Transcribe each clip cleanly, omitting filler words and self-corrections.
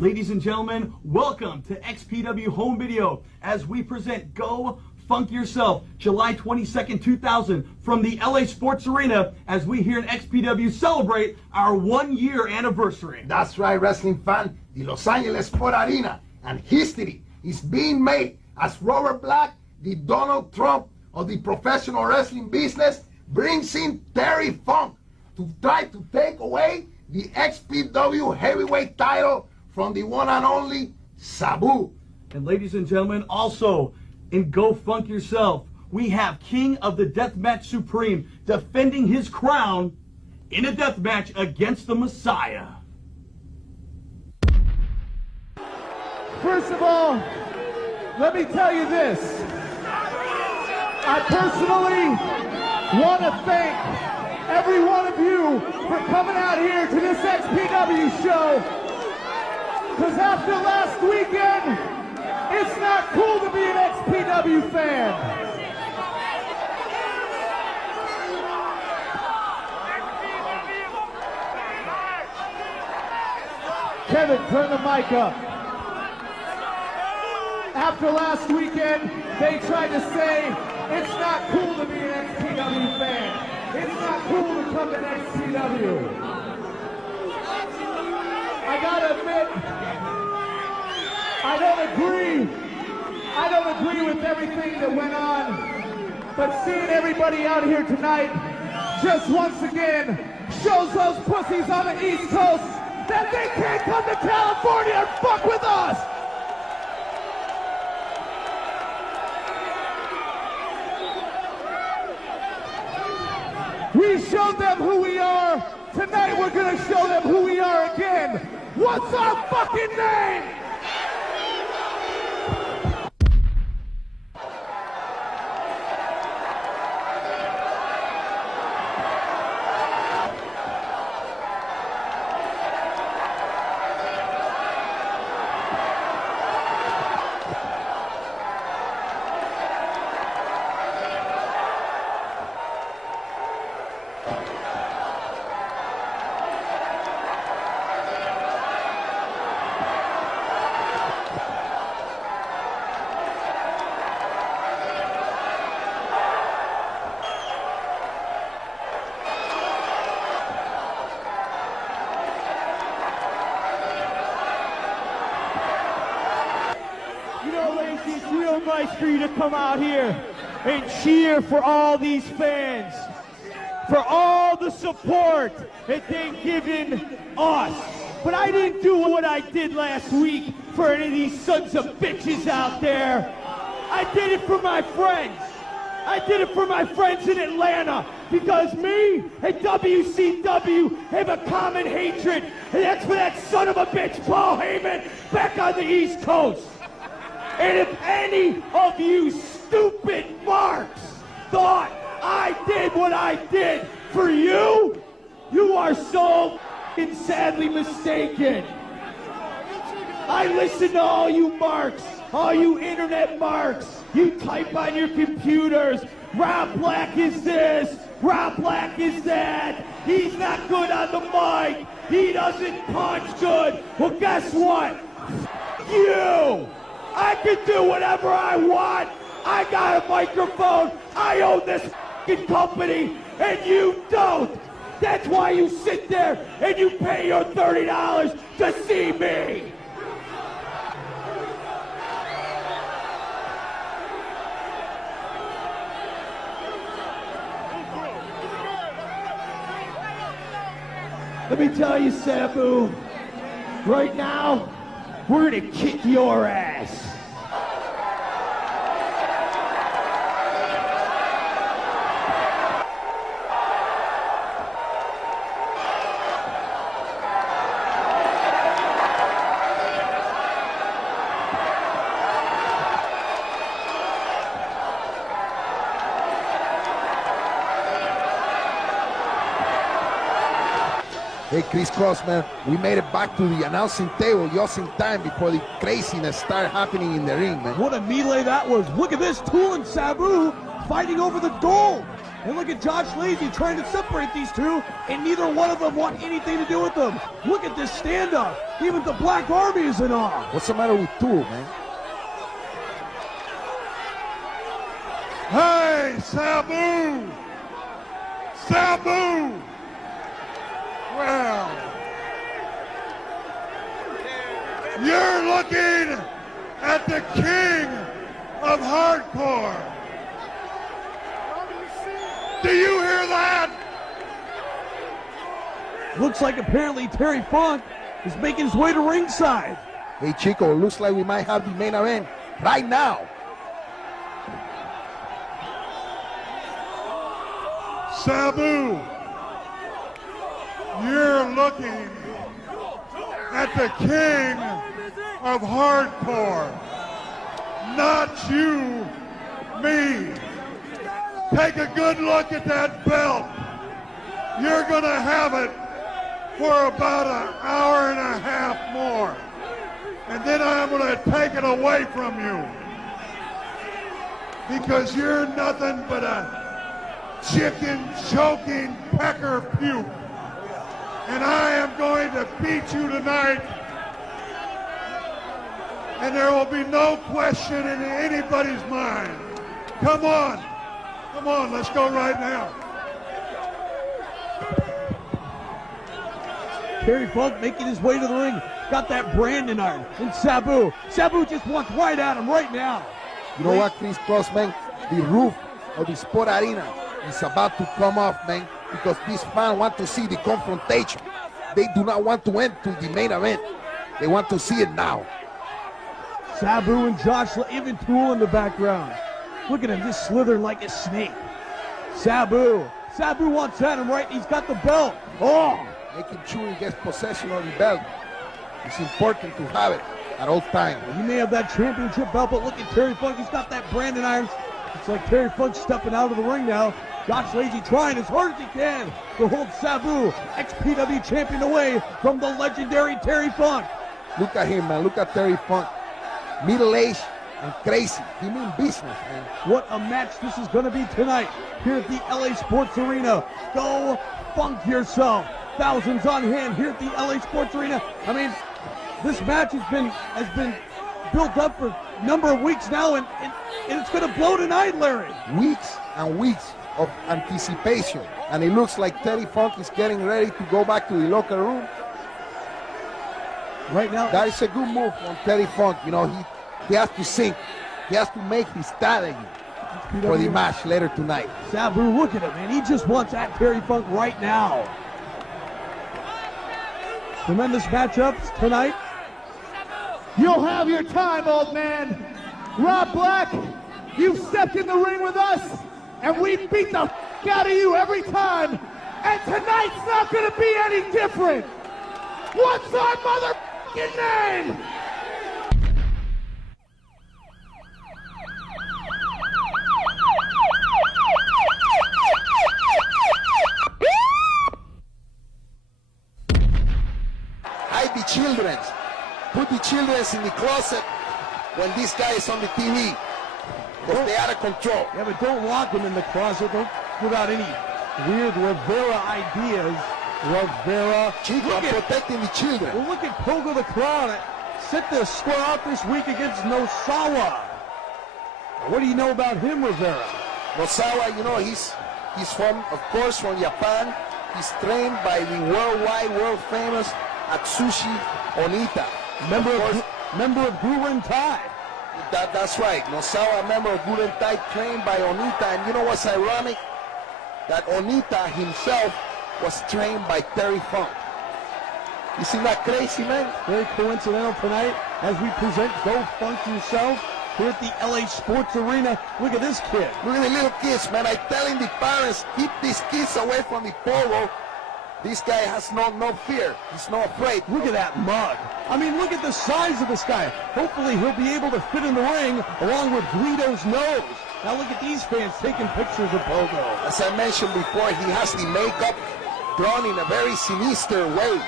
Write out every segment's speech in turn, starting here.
Ladies and gentlemen, welcome to XPW Home Video as we present Go Funk Yourself, July 22nd, 2000 from the LA Sports Arena as we here in XPW celebrate our 1-year anniversary. That's right, wrestling fan. The Los Angeles Sport Arena and history is being made as Robert Black, the Donald Trump of the professional wrestling business, brings in Terry Funk to try to take away the XPW heavyweight title from the one and only Sabu. And ladies and gentlemen, also in Go Funk Yourself, we have King of the Deathmatch Supreme defending his crown in a death match against the Messiah. First of all, let me tell you this. I personally want to thank every one of you for coming out here to this XPW show. Because after last weekend, it's not cool to be an XPW fan. Kevin, turn the mic up. After last weekend, they tried to say it's not cool to be an XPW fan. It's not cool to come to XPW. I gotta admit, I don't agree with everything that went on, but seeing everybody out here tonight just once again shows those pussies on the East Coast that they can't come to California and fuck with us! We showed them who we are. Tonight we're gonna show them who we are again. What's our fucking name? It's real nice for you to come out here and cheer for all these fans, for all the support that they've given us. But I didn't do what I did last week for any of these sons of bitches out there. I did it for my friends. I did it for my friends in Atlanta because me and WCW have a common hatred, and that's for that son of a bitch, Paul Heyman, back on the East Coast. And if any of you stupid marks thought I did what I did for you, you are so f***ing sadly mistaken. I listen to all you marks, all you internet marks. You type on your computers, Rob Black is this, Rob Black is that. He's not good on the mic. He doesn't punch good. Well, guess what? F*** you. I can do whatever I want. I got a microphone. I own this f***ing company, and you don't. That's why you sit there and you pay your $30 to see me. Let me tell you, Sabu, right now, we're gonna kick your ass. Hey, Kris Kloss, man, we made it back to the announcing table just in time before the craziness started happening in the ring, man. What a melee that was. Look at this, Tool and Sabu fighting over the gold. And look at Josh Lazy trying to separate these two, and neither one of them want anything to do with them. Look at this stand-up. Even the Black Army is in awe. What's the matter with two, man? Hey, Sabu! Sabu! Well, you're looking at the king of hardcore. Do you hear that? Looks like apparently Terry Funk is making his way to ringside. Hey, Chico, looks like we might have the main event right now. Sabu, you're looking at the king of hardcore. Not you, me. Take a good look at that belt. You're gonna have it for about an hour and a half more. And then I'm gonna take it away from you. Because you're nothing but a chicken choking pecker puke. And I am going to beat you tonight. And there will be no question in anybody's mind. Come on. Come on, let's go right now. Terry Funk making his way to the ring. Got that Brandon iron. And Sabu. Sabu just wants right at him right now. You know what, Kris Kloss, man? The roof of the sport arena is about to come off, man, because these fans want to see the confrontation. They do not want to end to the main event. They want to see it now. Sabu and Josh, even Tool in the background. Look at him just slithering like a snake. Sabu wants at him, right? He's got the belt. Oh! Making sure he gets possession of the belt. It's important to have it at all times. He may have that championship belt, but look at Terry Funk. He's got that Brandon iron. It's like Terry Funk stepping out of the ring now. Josh Lazy trying as hard as he can to hold Sabu, XPW champion, away from the legendary Terry Funk. Look at him, man. Look at Terry Funk. Middle-aged and crazy. He mean business, man. What a match this is going to be tonight here at the LA Sports Arena. Go funk yourself. Thousands on hand here at the LA Sports Arena. I mean, this match has been built up for a number of weeks now, and it's going to blow tonight, Larry. Weeks and weeks of anticipation, and it looks like Terry Funk is getting ready to go back to the locker room. Right now, that is a good move from Terry Funk. You know, he has to sink. He has to make his strategy for the match later tonight. Sabu, look at him, man. He just wants at Terry Funk right now. Tremendous matchups tonight. You'll have your time, old man. Rob Black, you've stepped in the ring with us, and we beat the f*** out of you every time. And tonight's not going to be any different. What's our motherfucking name? Hide the children. Put the children in the closet when this guy is on the TV. Because they're out of control. Yeah, but don't lock them in the closet. Don't give out any weird Rivera ideas. Rivera. CHICO protecting the children. Well, look at Pogo the Clown. Set the score out this week against Nosawa. What do you know about him, Rivera? Nosawa, you know, he's from, of course, from Japan. He's trained by the worldwide, world famous Atsushi Onita. Member of Gurren Tai. That's right. Nosawa, member of Gurren Tai, trained by Onita. And you know what's ironic? That Onita himself was trained by Terry Funk. Isn't that crazy, man? Very coincidental tonight as we present Go Funk Yourself here at the LA Sports Arena. Look at this kid. Look at the little kids, man. I'm telling the parents, keep these kids away from the polo. This guy has no fear. He's not afraid. Look at that mug. I mean, look at the size of this guy. Hopefully he'll be able to fit in the ring along with Guido's nose. Now look at these fans taking pictures of Pogo. As I mentioned before, he has the makeup drawn in a very sinister way.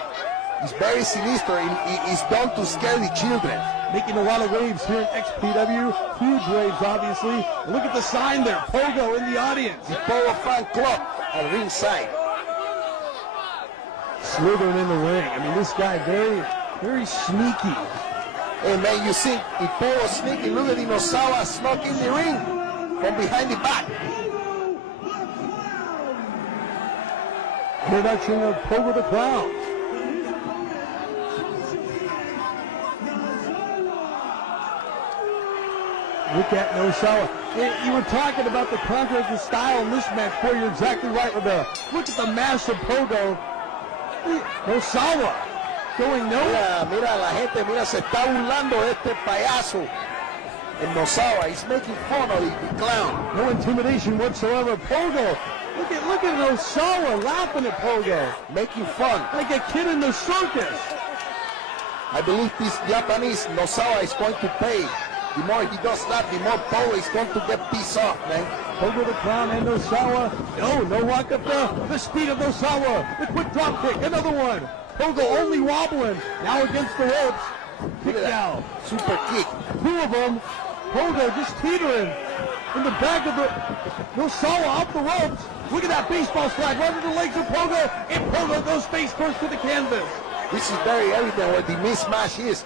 It's very sinister. It's done to scare the children. Making a lot of waves here in XPW. Huge waves, obviously. Look at the sign there. Pogo in the audience. The Pogo fan club at ringside. Slithering in the ring. I mean, this guy very, very sneaky. Hey man, you see the Pogo sneaky. Look at Dinosaur snuck in the ring from behind the back. Production of Pogo the Clown. Look at Nosawa. You were talking about the contrast of style in this match. Boy, you're exactly right, Rivera. Look at the massive Pogo. Nosawa going nowhere. Mira la gente, mira, se está burlando de este payaso. El Nosawa, he's making fun of the clown. No intimidation whatsoever. Pogo. Look at Nosawa laughing at Pogo. Making fun. Like a kid in the circus. I believe this Japanese Nosawa is going to pay. The more he does that, the more Pogo is going to get pissed off, man. Pogo the Clown and Nosawa. No walk up the speed of Nosawa. The quick drop kick, another one. Pogo only wobbling. Now against the ropes. Kick down. Super kick. Two of them. Pogo just teetering in the back of the Nosawa off the ropes. Look at that baseball slide right into the legs of Pogo. And Pogo goes face first to the canvas. This is very evident where the mismatch is.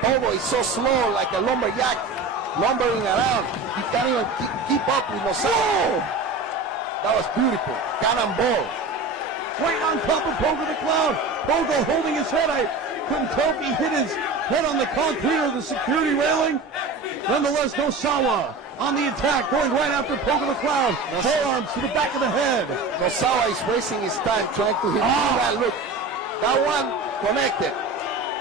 Pogo is so slow, like a lumberjack, lumbering around. He can't even keep up with Nosawa. That was beautiful. Cannonball. Right on top of Pogo the Clown. Pogo holding his head. I couldn't tell if he hit his head on the concrete or the security railing. Nonetheless, Nosawa on the attack, going right after Pogo the Clown. Forearms to the back of the head. Nosawa is wasting his time trying to hit that. Look, that one connected.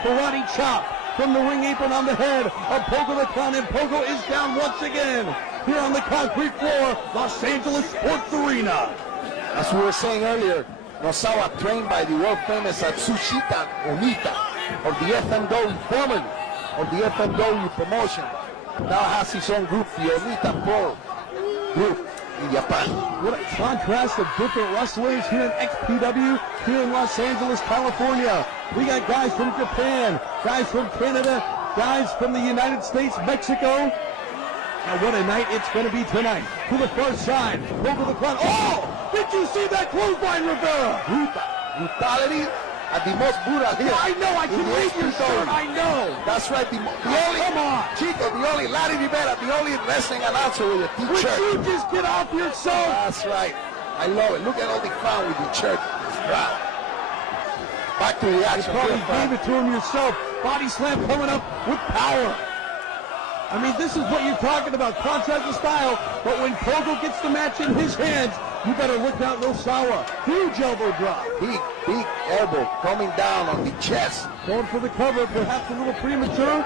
Karate chop from the ring apron on the head of Pogo the Clown, and Pogo is down once again here on the concrete floor, Los Angeles Sports Arena. As we were saying earlier, Nosawa trained by the world famous Atsushita Onita of the FMW, formerly of the FMW promotion. Now has his own group, the Onita Pro group in Japan. What a contrast of different wrestlers here in XPW, here in Los Angeles, California. We got guys from Japan, guys from Canada, guys from the United States, Mexico. And what a night it's going to be tonight. To the far side, over the Clown. Oh! Did you see that clothesline, Rivera? Brutality at the most brutal here. I know, I can read your shirt, I know. That's right, the only, come on. Chico, the only, Larry Rivera, the only wrestling announcer with a Would t-shirt. you just get off yourself? That's right. I love it. Look at all the fun with the shirt. Wow. Back to the action. You probably gave it to him yourself. Body slam coming up with power. I mean, this is what you're talking about, contrast of style. But when Pogo gets the match in his hands, you better look out Nosawa. Huge elbow drop. Big elbow coming down on the chest. Going for the cover, perhaps a little premature.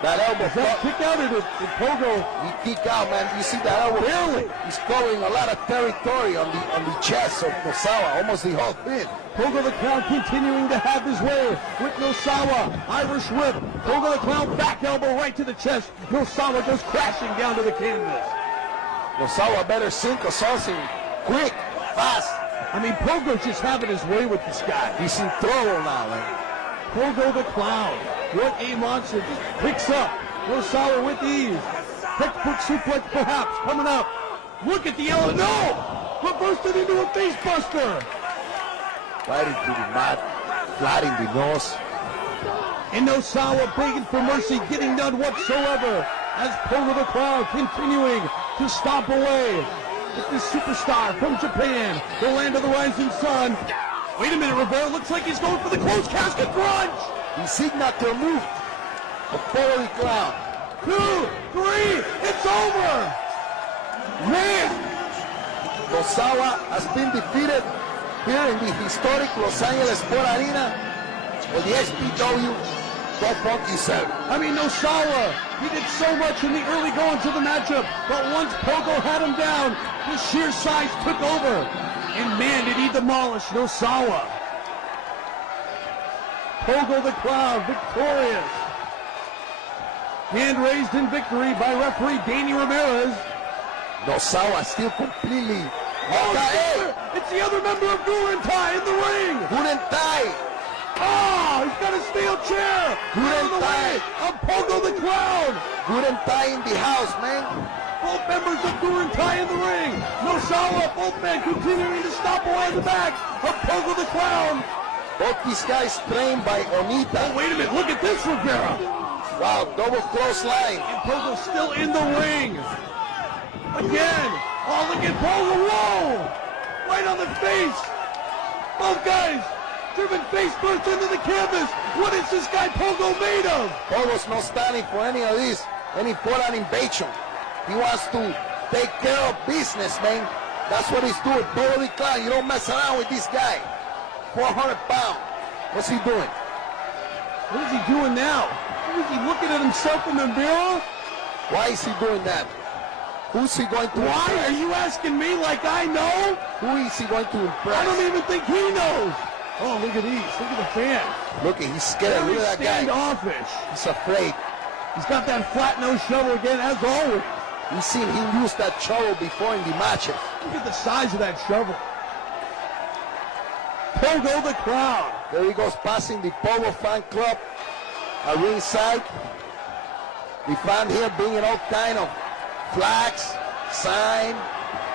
That elbow. Is that kick out or did Pogo? He kick out, man. You see that elbow? Barely. He's covering a lot of territory on the chest of Nosawa, almost the whole thing. Pogo the Clown continuing to have his way with Nosawa. Irish whip. Pogo the Clown back elbow right to the chest. Nosawa goes crashing down to the canvas. Nosawa better sink or something. Quick, fast. I mean, Pogo's just having his way with this guy. He's in trouble now, man. Pogo the Clown. What a monster. Just picks up Nosawa with ease. Textbook suplex perhaps coming up. Look at the elbow. No! Reversed it into a face buster. Right into the mat, flat in the nose. And Nosawa begging for mercy, getting none whatsoever. As Pogo the Clown continuing to stomp away with this superstar from Japan, the land of the rising sun. Wait a minute, Rivera. Looks like he's going for the closed casket crunch. The signature move of Pogo the Clown. 2, 3, it's over. Man. Nosawa has been defeated here in the historic Los Angeles Sport Arena for the XPW. Go fuck yourself. I mean, Nosawa, he did so much in the early goings of the matchup, but once Pogo had him down, his sheer size took over. And man, did he demolish Nosawa. Pogo the Clown, victorious. Hand raised in victory by referee Danny Ramirez. Nosawa still completely... Oh, it's the other member of Gurentai in the ring. Gurentai Oh, he's got a steel chair. Out of the way of Pogo the Clown. Gurentai in the house, man. Both members of Gurentai in the ring. No Sawa, both men continuing to stop away the back of Pogo the Clown. Both these guys trained by Onita. Oh, wait a minute, look at this, Rivera. Wow, double close line. And Pogo's still in the ring. Again. Oh, look at Pogo. Whoa! Right on the face. Both guys driven face first into the canvas. What is this guy Pogo made of? Pogo's not standing for any of this, any foreign invasion. He wants to take care of business, man. That's what he's doing. Pogo the Clown, you don't mess around with this guy. 400 pounds. What's he doing? What is he doing now? Is he looking at himself in the mirror? Why is he doing that? Who's he going to Why? impress? Are you asking me like I know? Who is he going to impress? I don't even think he knows. Oh, look at these. Look at the fans. Look, he's scared. Very Look at that guy. standoffish. He's afraid. He's got that flat nose shovel again, as always. We've seen him use that shovel before in the matches. Look at the size of that shovel. Pogo the Clown. There he goes, passing the Pogo fan club at ringside. We found here bringing all kind of flags, sign,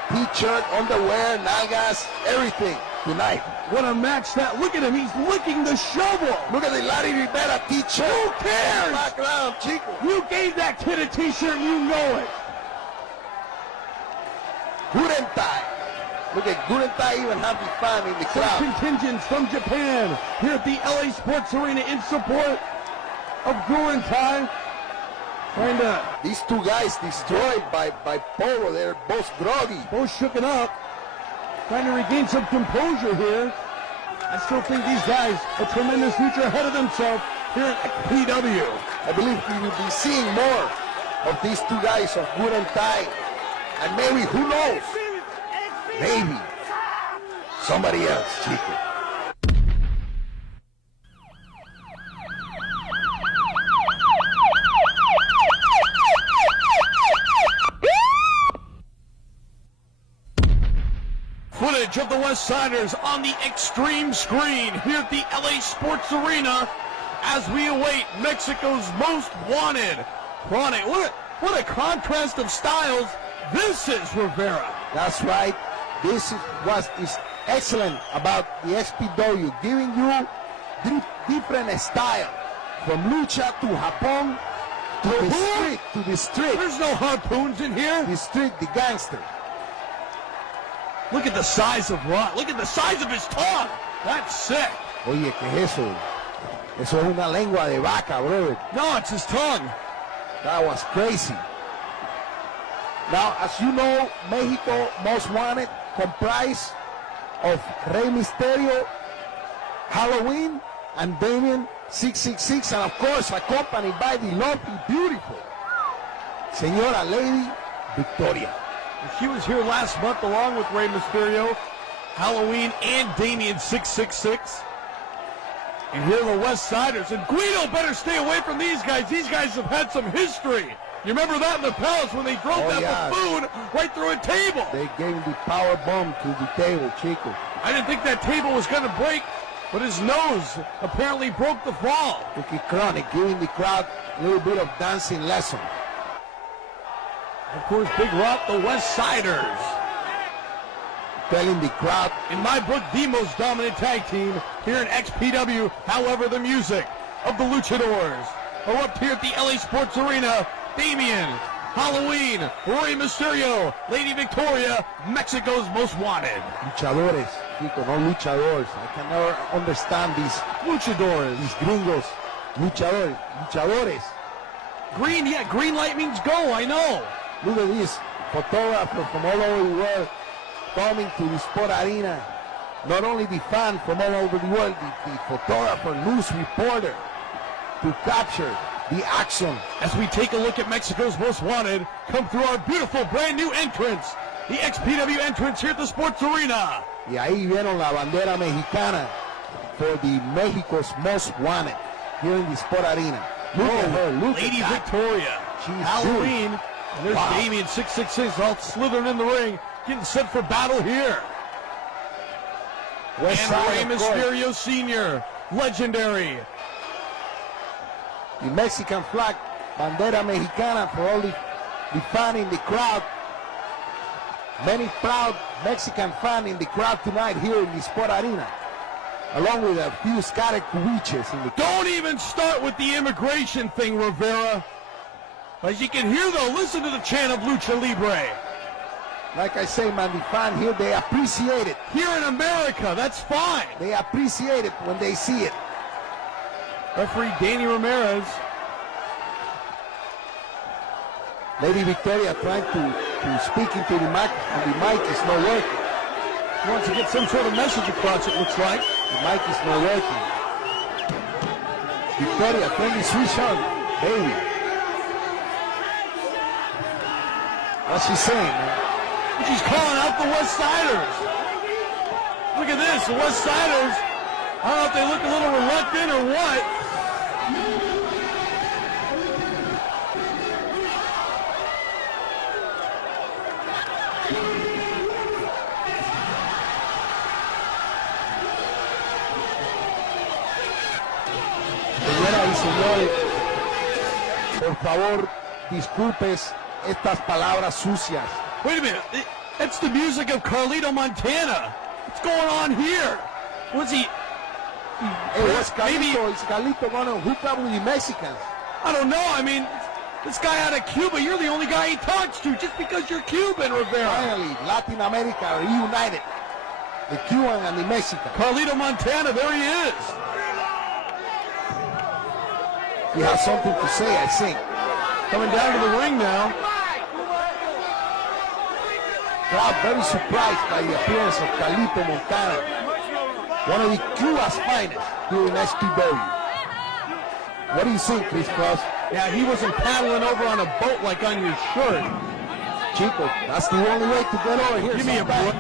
t-shirt, underwear, nagas, everything tonight. What a match that. Look at him. He's licking the shovel. Look at the Larry Rivera t-shirt. Who cares? Background, Chico. You gave that kid a t-shirt and you know it. Gurentai. Look at Gurentai even have the fan in the crowd. Some contingents from Japan here at the LA Sports Arena in support of Gurentai. These two guys destroyed by Pogo. They're both groggy. Both shooken up. Trying to regain some composure here. I still think these guys a tremendous future ahead of themselves here at XPW. I believe we will be seeing more of these two guys of Gurentai. And maybe, who knows? Maybe somebody else, Chico. Footage of the West Siders on the extreme screen here at the LA Sports Arena as we await Mexico's most wanted Chronic. What a contrast of styles this is, Rivera. That's right. This is what is excellent about the XPW, giving you different style, from lucha to Japón to the street. There's no harpoons in here. The street, the gangster. Look at the size of Rod. Look at the size of his tongue. That's sick. Oye, ¿qué es eso? Eso es una lengua de vaca, brother. No, it's his tongue. That was crazy. Now, as you know, Mexico Most Wanted comprised of Rey Mysterio, Halloween, and Damien 666, and of course accompanied by the lovely, beautiful Señora Lady Victoria. She was here last month along with Rey Mysterio, Halloween, and Damien 666. And here are the West Siders. And Guido better stay away from these guys. These guys have had some history. You remember that in the Palace when they drove buffoon right through a table? They gave the power bomb to the table, Chico. I didn't think that table was going to break, but his nose apparently broke the fall. Ricky Chronic giving the crowd a little bit of dancing lesson. Of course, Big Rock, the West Siders. Telling the crowd, in my book, the most dominant tag team here in XPW. However, the music of the Luchadors are up here at the LA Sports Arena. Damien, Halloween, Rey Mysterio, Lady Victoria, Mexico's Most Wanted. Luchadores, Chico, no luchadores. I can never understand these Luchadores. These gringos. Luchadores. Green, yeah, green light means go, I know. Look at this photographer from all over the world coming to the sport arena. Not only the fan from all over the world, the photographer, news reporter, to capture the action. As we take a look at Mexico's Most Wanted come through our beautiful brand new entrance, the XPW entrance here at the Sports Arena. Y ahí vieron la bandera mexicana for the Mexico's Most Wanted here in the sport arena. Look at her, look Lady at that. Victoria, She's Halloween, good. and there's Damien 666 all slithering in the ring, getting set for battle here. West and side, Rey Mysterio Sr., legendary. The Mexican flag, bandera mexicana, for all the fan in the crowd. Many proud Mexican fan in the crowd tonight here in the Sport Arena, along with a few scattered cubiches in the crowd. Don't even start with the immigration thing, Rivera. As you can hear, though, listen to the chant of Lucha Libre. Like I say, man, the fan here, they appreciate it. Here in America, that's fine. They appreciate it when they see it. Referee Danny Ramirez. Lady Victoria trying to speak into the mic, and the mic is not working. She wants to get some sort of message across, it looks like. The mic is not working. Victoria, friendly switch on, baby. What's she saying, man? She's calling out the West Siders. Look at this, the West Siders. I don't know if they look a little reluctant or what. Señoras y señores, por favor, disculpes estas palabras sucias. Wait a minute, that's the music of Carlito Montana. What's going on here? Was he? It's Carlito going to hook up with the Mexicans. I don't know. I mean, this guy out of Cuba, you're the only guy he talks to just because you're Cuban, Rivera. Finally, Latin America reunited. The Cuban and the Mexican. Carlito Montana, there he is. He has something to say, I think. Coming down to the ring now. Crowd very surprised by the appearance of Carlito Montana, one of the Cuba's finest here in XPW. What do you think, Kris Kloss? Yeah, he wasn't paddling over on a boat like on your shirt. Chico, that's the only way to get over here. Give me a break.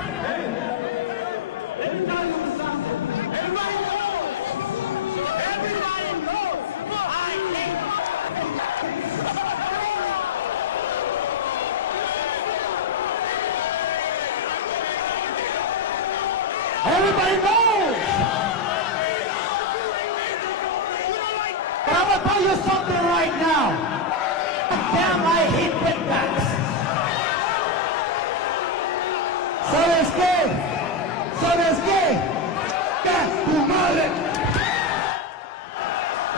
Everybody knows. But I'm gonna tell you something right now. Damn, I hate wetbacks. ¿Sabes qué? ¿Sabes qué? ¡Que tu madre!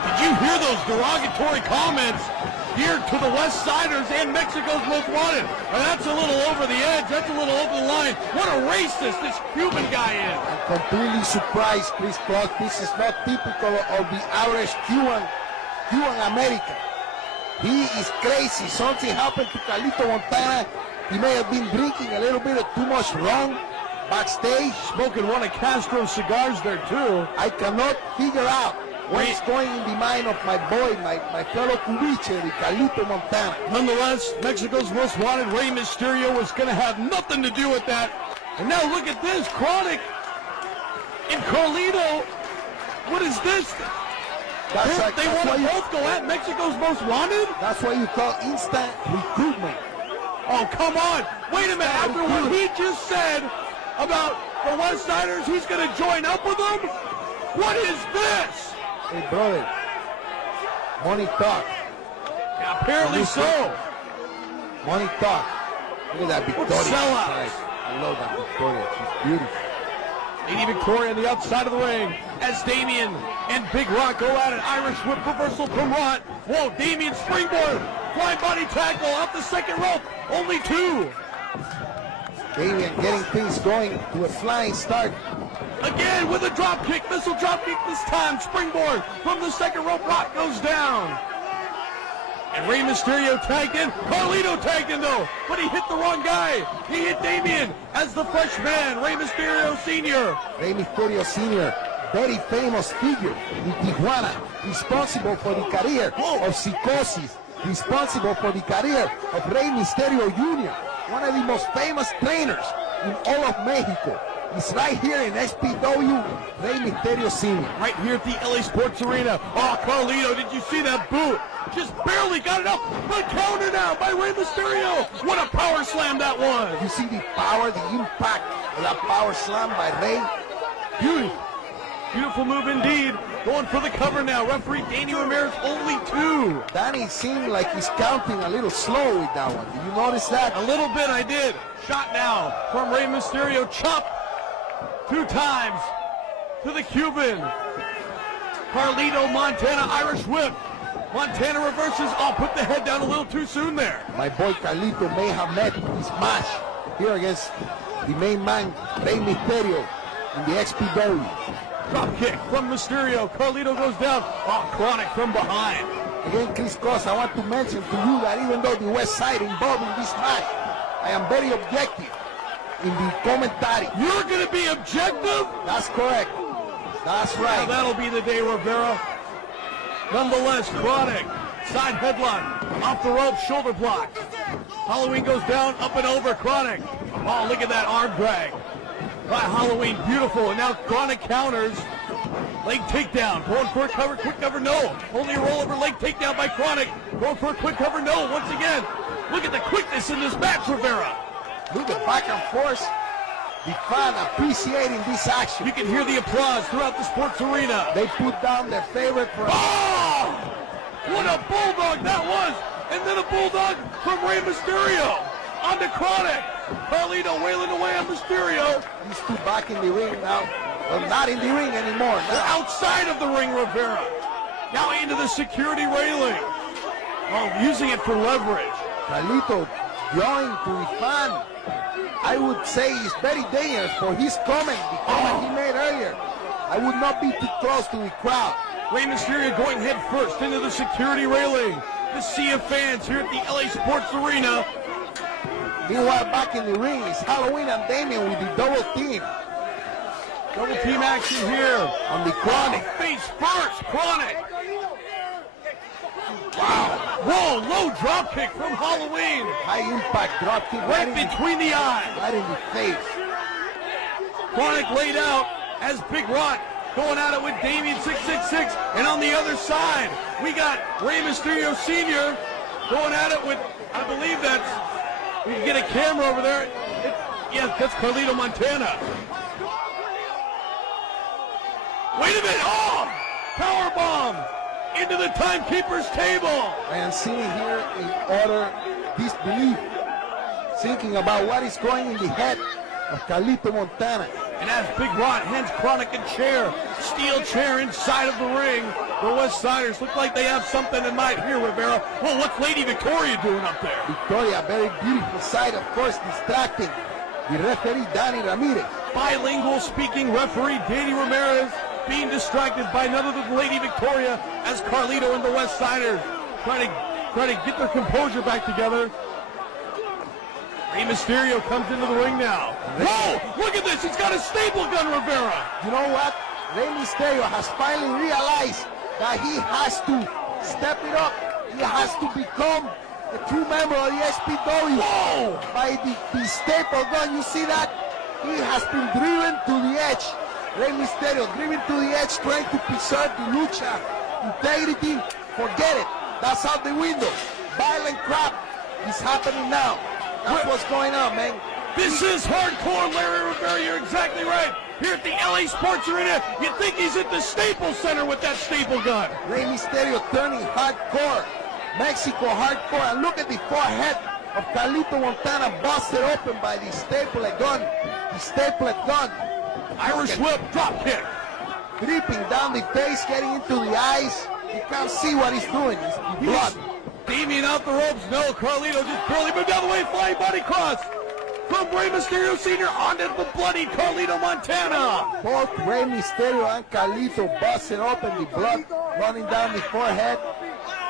Did you hear those derogatory comments here to the West Siders and Mexico's Most Wanted? And that's a little over the edge. That's a little over the line. What a racist this Cuban guy is. I'm completely surprised, Kris Kloss. This is not typical of the average Cuban American. He is crazy. Something happened to Carlito Montana. He may have been drinking a little bit of too much rum backstage. Smoking one of Castro's cigars there, too. I cannot figure out what's going in the mind of my boy, my fellow Cubiche, the Carlito Montana. Nonetheless, Mexico's Most Wanted, Rey Mysterio, was going to have nothing to do with that. And now look at this, Chronic and Carlito. What is this? They want to both go at Mexico's Most Wanted? That's what you call instant recruitment. Oh, come on. Wait a minute. After what he just said about the West Siders, he's going to join up with them? What is this? Hey, brother. Money talk. Yeah, apparently so. Money talk. Look at that Victoria. Sellouts. I love that Victoria. She's beautiful. Lady Victoria on the outside of the ring as Damien and Big Rock go at an Irish whip reversal from Rock. Whoa, Damien springboard. Flying body tackle off the second rope. Only two. Damien getting things going to a flying start. Again with a drop kick. Missile drop kick this time. Springboard from the second rope. Rock goes down. And Rey Mysterio tagged in. Carlito tagged in though, but he hit the wrong guy. He hit Damien as the freshman, Rey Mysterio Sr. Rey Mysterio Sr., very famous figure in Tijuana, responsible for the career of Psychosis, responsible for the career of Rey Mysterio Jr., one of the most famous trainers in all of Mexico. He's right here in XPW, Rey Mysterio Sr. Right here at the LA Sports Arena. Oh, Carlito, did you see that boot? Just barely got it up, but counter now by Rey Mysterio. What a power slam that was. You see the power, the impact of that power slam by Rey? Beautiful. Beautiful move indeed. Going for the cover now. Referee Danny Ramirez only 2. Danny seemed like he's counting a little slow with that one. Did you notice that? A little bit, I did. Shot now from Rey Mysterio. Chop 2 times to the Cuban. Carlito Montana Irish whip. Montana reverses. Oh, put the head down a little too soon there. My boy Carlito may have met his match here against the main man, Rey Mysterio, in the XPW. Drop kick from Mysterio. Carlito goes down. Oh, Chronic from behind. Again, Kris Kloss, I want to mention to you that even though the West Side involved in this match, I am very objective in the commentary. You're going to be objective? That's correct. That's right. Now that'll be the day, Rivera. Nonetheless, Chronic, side headlock, off the rope, shoulder block. Halloween goes down, up and over, Chronic. Oh, look at that arm drag by Halloween, beautiful. And now Chronic counters, leg takedown, going for a cover, quick cover, no. Only a rollover leg takedown by Chronic, going for a quick cover, no. Once again, look at the quickness in this match, Rivera. Look at back and forth. The fan appreciating this action. You can hear the applause throughout the sports arena. They put down their favorite for Oh! What a bulldog that was! And then a bulldog from Rey Mysterio onto Chronic. Carlito wailing away on Mysterio. These two back in the ring now. Well, not in the ring anymore. They're outside of the ring, Rivera. Now into the security railing. Oh, using it for leverage. Carlito drawing to the fan. I would say it's very dangerous for his comment, the comment he made earlier. I would not be too close to the crowd. Rey Mysterio going head first into the security railing. The sea of fans here at the LA Sports Arena. Meanwhile, back in the ring is Halloween and Damien with the double team. Double team action here On the Chronic. Face first, Chronic. Wow. Whoa, low drop kick from Halloween. High impact drop kick Right between the eyes. right in the face. Chronic laid out as Big Rod going at it with Damien 666. And on the other side, we got Rey Mysterio Sr. going at it with, I believe that's, we can get a camera over there. Yes, that's Carlito Montana. Wait a minute. Oh! Powerbomb into the timekeeper's table. I am sitting here in utter disbelief, thinking about what is going in the head of Carlito Montana. And as Big Rod hands Chronic a chair, steel chair inside of the ring, the West Siders look like they have something in mind here, Rivera. Well, what's Lady Victoria doing up there? Victoria, very beautiful sight, of course, distracting the referee, Danny Ramirez. Bilingual speaking referee Danny Ramirez being distracted by none other than Lady Victoria as Carlito and the West Siders trying to get their composure back together. Rey Mysterio comes into the ring now. Whoa! Look at this! He's got a staple gun, Rivera! You know what? Rey Mysterio has finally realized that he has to step it up. He has to become a true member of the XPW. Whoa! By the staple gun, you see that? He has been driven to the edge. Rey Mysterio driven to the edge, trying to preserve the lucha integrity. Forget it. That's out the window. Violent crap is happening now. That's what's going on, man. This is hardcore, Larry Rivera. You're exactly right. Here at the LA Sports Arena, you think he's at the Staples Center with that staple gun. Rey Mysterio turning hardcore. Mexico hardcore. And look at the forehead of Carlito Montana busted open by the staplet gun. The staplet gun. Irish whip, drop kick. Dripping down the face, getting into the eyes. You can't see what he's doing. It's blood. Damien out the ropes. No, Carlito just barely moved out of the way. Flying body cross from Rey Mysterio Sr. onto the bloody Carlito Montana. Both Rey Mysterio and Carlito busted open, the blood running down the forehead.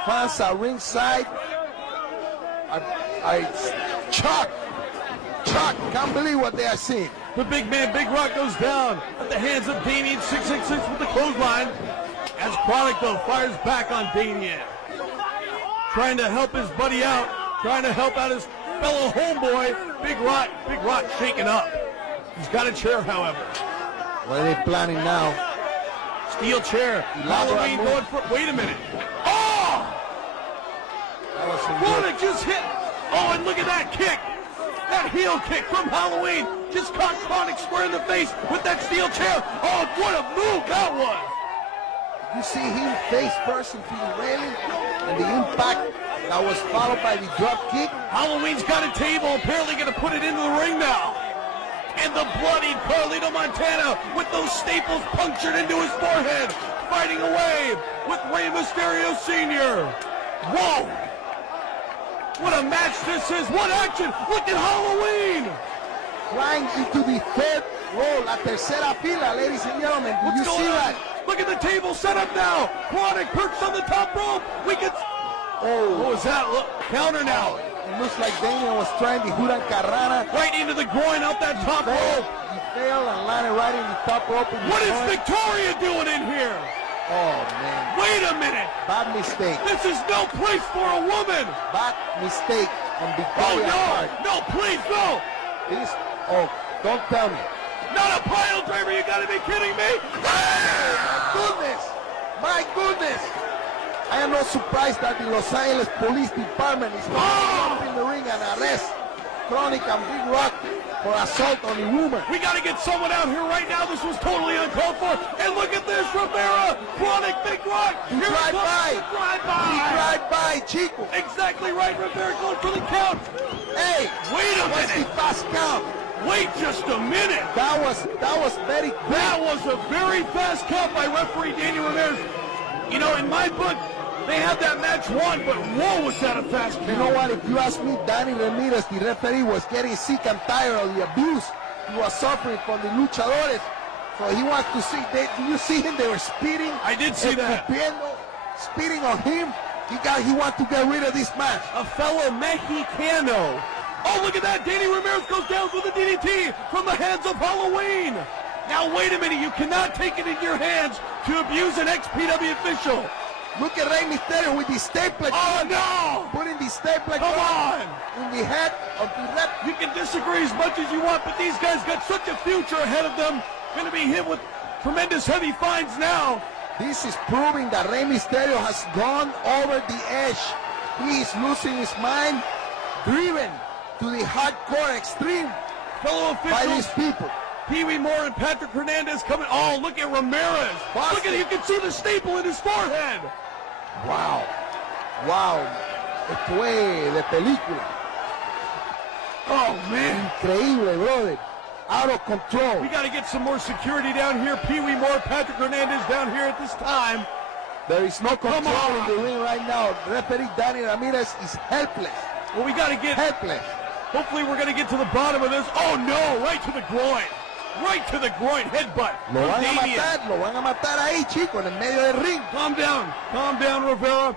Fans are ringside. Shocked. Can't believe what they are seeing. The big man, Big Rock, goes down at the hands of Damien 666 with the clothesline. As Chronic, though, fires back on Damien. Trying to help his buddy out. Trying to help out his fellow homeboy. Big Rock shaken up. He's got a chair, however. What are they planning now? Steel chair. Halloween going for... Wait a minute. Oh! That was some Chronic just hit. Oh, and look at that kick. That heel kick from Halloween. just caught Kronus square in the face with that steel chair. Oh, what a move that was. You see him face first into the railing, and the impact that was followed by the drop kick. Halloween's got a table, apparently going to put it into the ring now. And the bloodied Carlito Montana with those staples punctured into his forehead, fighting away with Rey Mysterio Sr. Whoa! What a match this is! What action! Look at Halloween! Flying into the third row, la tercera fila, ladies and gentlemen. Did you see that? Look at the table set up now. Chronic perched on the top rope. We could. Oh, what was that? Look, counter now. It looks like Damian was trying the Huran Carrana. Right into the groin, out that top rope. He failed and landed right in the top rope. What is Victoria doing in here? Oh, man. Wait a minute. Bad mistake. This is no place for a woman. Bad mistake on Oh, Victoria's no. part. No, please, no. This, oh, don't tell me. Not a pile driver. You got to be kidding me. Goodness! My goodness! I am not surprised that the Los Angeles Police Department is going to jump in the ring and arrest Chronic and Big Rock for assault on the woman. We got to get someone out here right now. This was totally uncalled for. And look at this, Rivera, Chronic, Big Rock. He Here drive it comes. by. Drive by. He drive by, Chico. Exactly right, Rivera going for the count. Hey, Wait a what's the minute. fast count? Wait just a minute. That was very quick. That was a very fast count by referee Daniel Ramirez. You know, in my book, they had that match won, but whoa, was that a fast count. You know what? If you ask me, Danny Ramirez, the referee, was getting sick and tired of the abuse he was suffering from the luchadores. So he wants to see. Do you see him? They were speeding. I did see that. Speeding on him. He wants to get rid of this match. A fellow Mexicano. Oh, look at that. Danny Ramirez goes down with a DDT from the hands of Halloween. Now, wait a minute. You cannot take it in your hands to abuse an XPW official. Look at Rey Mysterio with the stapler. Oh, no. Putting the stapler Come on. in the head of the rep. You can disagree as much as you want, but these guys got such a future ahead of them. Going to be hit with tremendous heavy fines now. This is proving that Rey Mysterio has gone over the edge. He is losing his mind, driven to the hardcore extreme Fellow by these officials, people. Pee Wee Moore and Patrick Hernandez coming. Oh, look at Ramirez. Look at it. You can see the staple in his forehead. Wow. Wow. Esto es de película. Oh, man. Increíble, brother. Out of control. We got to get some more security down here. Pee Wee Moore, Patrick Hernandez down here at this time. There is no control on. in the ring right now. Referee Danny Ramirez is helpless. Well, we got to get... Helpless. Hopefully we're going to get to the bottom of this. Oh, no. Right to the groin. Right to the groin. Headbutt. Lo from van a Damien. matar, lo van a matar ahí, chico, en el medio del ring. Calm down. Calm down, Rivera.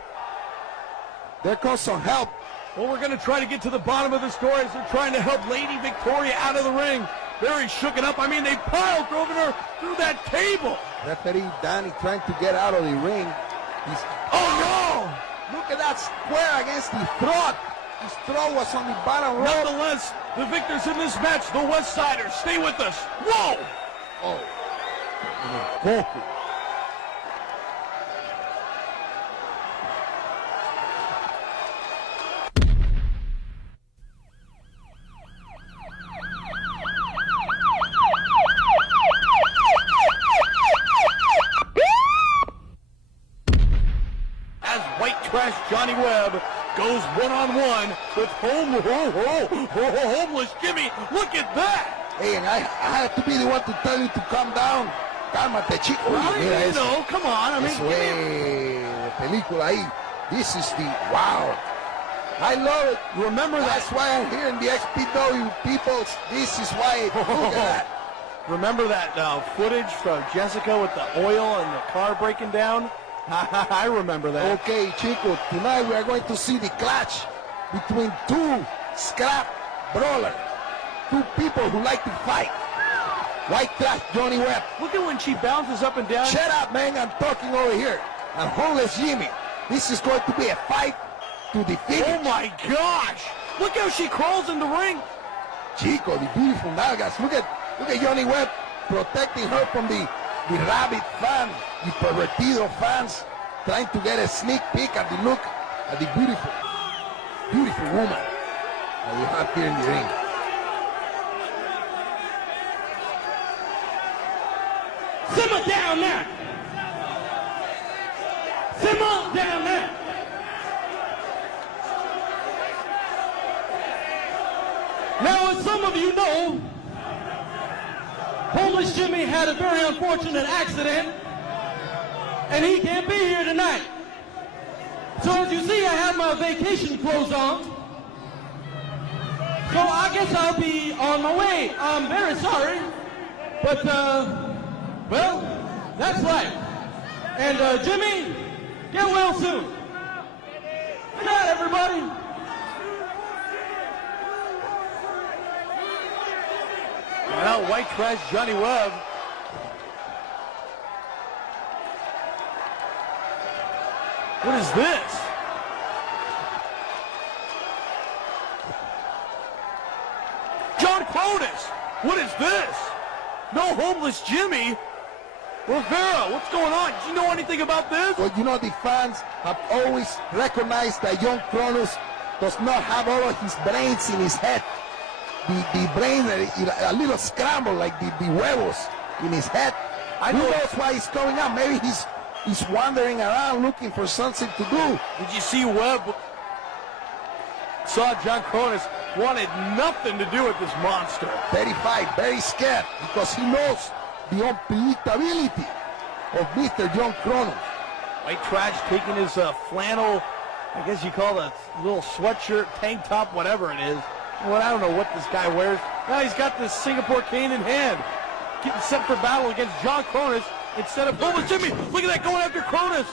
There comes some help. Well, we're going to try to get to the bottom of the story as they're trying to help Lady Victoria out of the ring. Very shooken up. I mean, they pile drove her through that table. Referee Danny trying to get out of the ring. He's, Oh, no. look at that square against the throat. His throat was on the bottom rope. Nonetheless, the victors in this match, the West Siders, stay with us. Whoa. Oh. Goku. As White Trash Johnny Webb goes one-on-one with homeless Jimmy. Look at that. Hey, and I have to be the one to tell you to calm down. Cálmate, chico. Mira eso. No, come on. I mean, Eso es de película ahí. This is the, wow. I love it. remember that. That's why I'm here in the XPW people. This is why. Look at that. Remember that footage from Jessica with the oil and the car breaking down? I remember that. Okay, Chico, tonight we are going to see the clash between two scrap brawlers, two people who like to fight. White Trash Johnny Webb. Look at when she bounces up and down. Shut up, man, I'm talking over here. And Homeless Jimmy. This is going to be a fight to the finish. Oh my gosh! Look how she crawls in the ring. Chico, the beautiful nalgas. Look at Johnny Webb protecting her from the rabid fan, the pervertido fans, trying to get a sneak peek at the look at the beautiful woman that we have here in the ring. Simmer down now. Simmer down now. Now, as some of you know, Homeless Jimmy had a very unfortunate accident, and he can't be here tonight. So as you see, I have my vacation clothes on. So I guess I'll be on my way. I'm very sorry, but, well, that's life. And Jimmy, get well soon. Good night, everybody. Well, white trash Johnny Webb. What is this? John Kronus. What is this? No Homeless Jimmy. Rivera, what's going on? Do you know anything about this? Well, you know, the fans have always recognized that young Kronus does not have all of his brains in his head. The brain, a little scramble like the huevos in his head. Who knows why he's going out? Maybe he's wandering around looking for something to do. Did you see Webb? Saw John Kronus wanted nothing to do with this monster. 35, very scared because he knows the unpredictability of Mr. John Kronus. White trash taking his flannel, I guess you call it a little sweatshirt, tank top, whatever it is. Well, I don't know what this guy wears. Now he's got this Singapore cane in hand. Getting set for battle against John Kronus instead of Homeless Jimmy. Look at that, going after Kronus.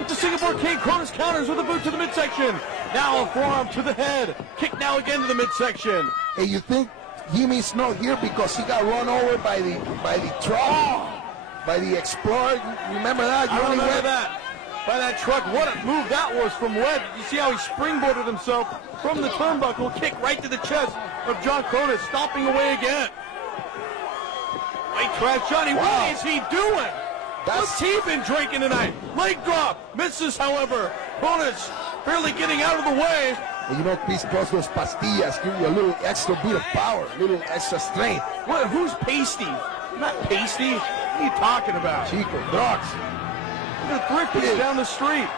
With the Singapore cane, Kronus counters with a boot to the midsection. Now a forearm to the head. Kick now again to the midsection. Hey, you think Jimmy's not here because he got run over by the truck? By the Explorer? You remember that? I remember that. By that truck. What a move that was from Webb. You see how he springboarded himself from the turnbuckle, kick right to the chest of John Kronus, stomping away again. White trash Johnny, what is he doing? What's he been drinking tonight? Leg drop, misses however. Kronus barely getting out of the way. Well, you know, Kris, plus those pastillas give you a little extra bit of power, a little extra strength. What, who's pasty? Not pasty. What are you talking about? CHICO, drugs. The thrifties down the street.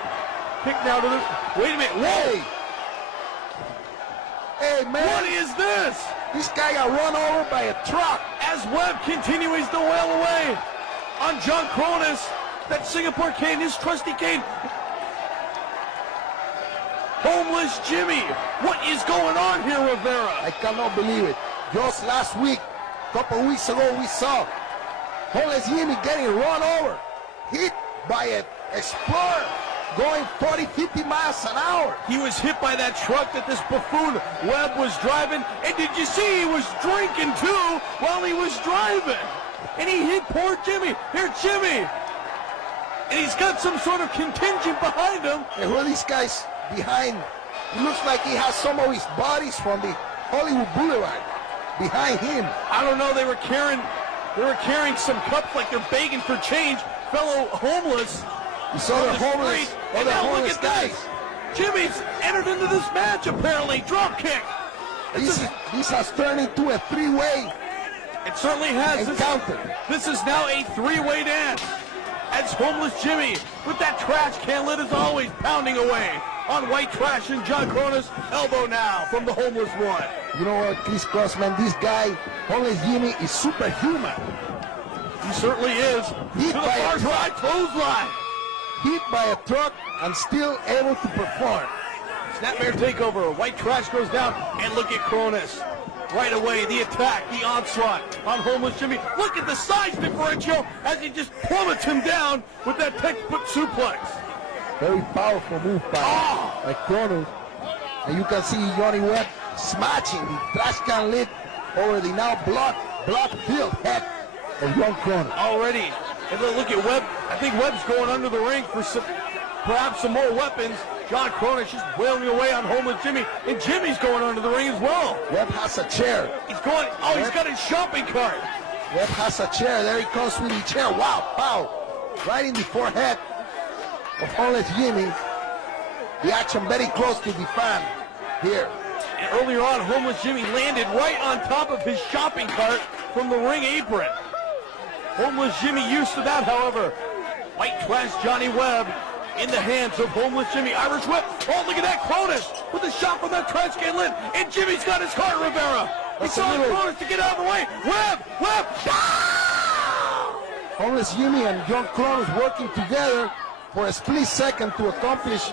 Kick now to the... Wait a minute. Whoa! Hey, man. What is this? This guy got run over by a truck. As Webb continues to wail away on John Kronus. That Singapore cane, his trusty cane. Homeless Jimmy. What is going on here, Rivera? I cannot believe it. Just last week, a couple weeks ago, we saw Homeless Jimmy getting run over. Hit by an Explorer going 40, 50 miles an hour. He was hit by that truck that this buffoon Webb was driving. And did you see he was drinking too while he was driving? And he hit poor Jimmy. Here, Jimmy. And he's got some sort of contingent behind him. And who are these guys behind? It looks like he has some of his bodies from the Hollywood Boulevard behind him. I don't know, they were carrying some cups like they're begging for change. Fellow homeless. You saw the homeless, and now look at guys. This. Jimmy's entered into this match apparently. Drop kick. This has turned into a three-way. It certainly has. Encounter. This is now a three-way dance. As Homeless Jimmy with that trash can lid as always pounding away on white trash and John Kronus. Elbow now from the homeless one. You know what, Kris Crossman, this guy, Homeless Jimmy, is superhuman. He certainly is. Hit by a truck. Clothesline. Hit by a truck and still able to perform. Snapmare takeover. White trash goes down. And look at Kronus. Right away, the attack, the onslaught on Homeless Jimmy. Look at the size differential as he just plummets him down with that textbook suplex. Very powerful move by Kronus. And you can see Johnny Webb smashing the trash can lid over the now blood-filled head of young Kronus. Already. And look at Webb. I think Webb's going under the ring for perhaps some more weapons. John Kronus just wailing away on Homeless Jimmy. And Jimmy's going under the ring as well. Webb has a chair. He's going, he's got his shopping cart. Webb has a chair. There he comes with the chair. Wow, pow. Right in the forehead of Homeless Jimmy. The action very close to the fan here. And earlier on, Homeless Jimmy landed right on top of his shopping cart from the ring apron. Homeless Jimmy used to that, however. White trash Johnny Webb in the hands of Homeless Jimmy. Irish whip. Oh, look at that. Kronus with a shot from that trash can lid. And Jimmy's got his cart, Rivera. He's telling Kronus to get out of the way. Webb. Homeless Jimmy and John Kronus working together for a split second to accomplish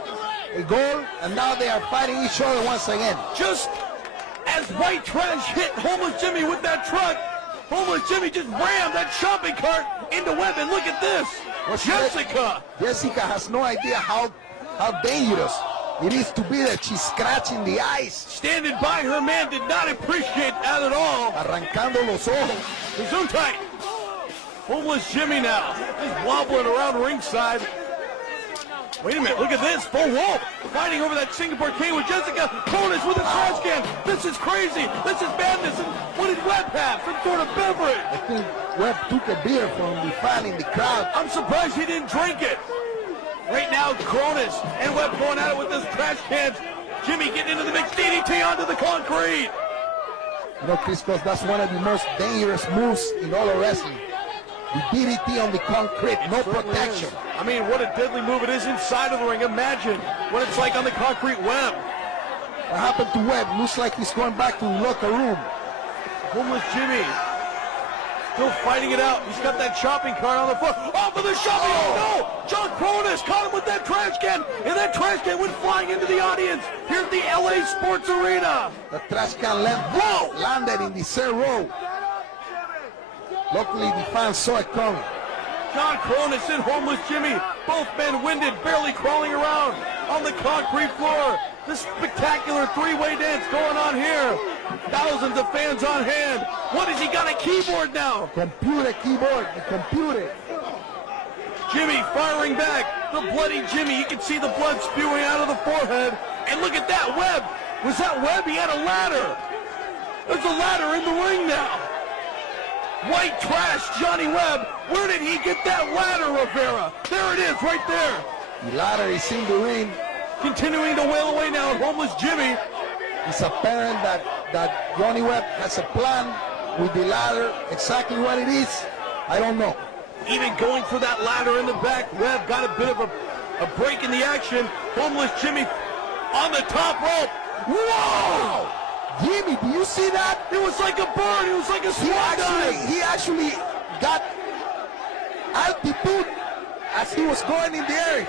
a goal, and now they are fighting each other once again. Just as White Trash hit Homeless Jimmy with that truck, Homeless Jimmy just rammed that shopping cart into Webb, and look at this. Jessica has no idea how dangerous it is to be there. She's scratching the ice. Standing by her man, did not appreciate that at all. Arrancando los ojos. Zoom tight. Homeless Jimmy now, just wobbling around ringside. Wait a minute, look at this, full wall. Fighting over that Singapore cane with Jessica. Kronus with a trash can. This is crazy. This is madness. And what did Webb have? Some sort of beverage. I think Webb took a beer from the fan in the crowd. I'm surprised he didn't drink it. Right now, Kronus and Webb going at it with this trash cans. Jimmy getting into the mix, DDT onto the concrete. You know, Kris, that's one of the most dangerous moves in all of wrestling. The DDT on the concrete, no protection. I mean, what a deadly move it is inside of the ring. Imagine what it's like on the concrete. Webb. What happened to Webb? Looks like he's going back to the locker room. Homeless Jimmy still fighting it out. He's got that shopping cart on the floor. Off of the shopping. Oh no! John Kronus caught him with that trash can, and that trash can went flying into the audience here at the LA Sports Arena. The trash can landed in the third row. Luckily, the fans saw it coming. John Kronus and Homeless Jimmy, both men winded, barely crawling around on the concrete floor. This spectacular three-way dance going on here. Thousands of fans on hand. What has he got a keyboard now? Computer keyboard, the computer. Jimmy firing back. The bloody Jimmy. You can see the blood spewing out of the forehead. And look at that, Webb. Was that Webb? He had a ladder. There's a ladder in the ring now. White trash, Johnny Webb. Where did he get that ladder, Rivera? There it is, right there. The ladder is in the ring. Continuing to wail away now, Homeless Jimmy. It's apparent that Johnny Webb has a plan with the ladder. Exactly what it is, I don't know. Even going for that ladder in the back, Webb got a bit of a break in the action. Homeless Jimmy on the top rope. Whoa! Jimmy, do you see that? It was like a bird. It was like a swan dive. He actually got altitude as he was going in the air.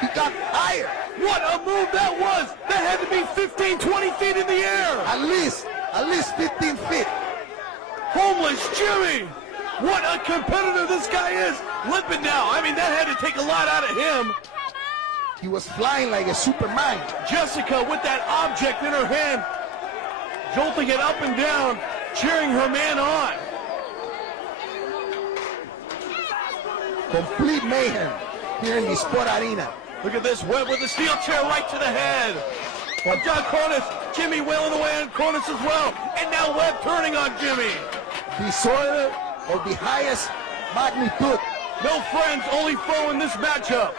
He got higher. What a move that was. That had to be 15, 20 feet in the air. At least 15 feet. Homeless Jimmy. What a competitor this guy is. Limping now. I mean, that had to take a lot out of him. He was flying like a Superman. Jessica with that object in her hand, jolting it up and down, cheering her man on. Complete mayhem here in the Sport Arena. Look at this, Webb with a steel chair right to the head of John Kronus. Jimmy wailing away on Kronus as well. And now Webb turning on Jimmy. Disorder of the highest magnitude. No friends, only foe in this matchup.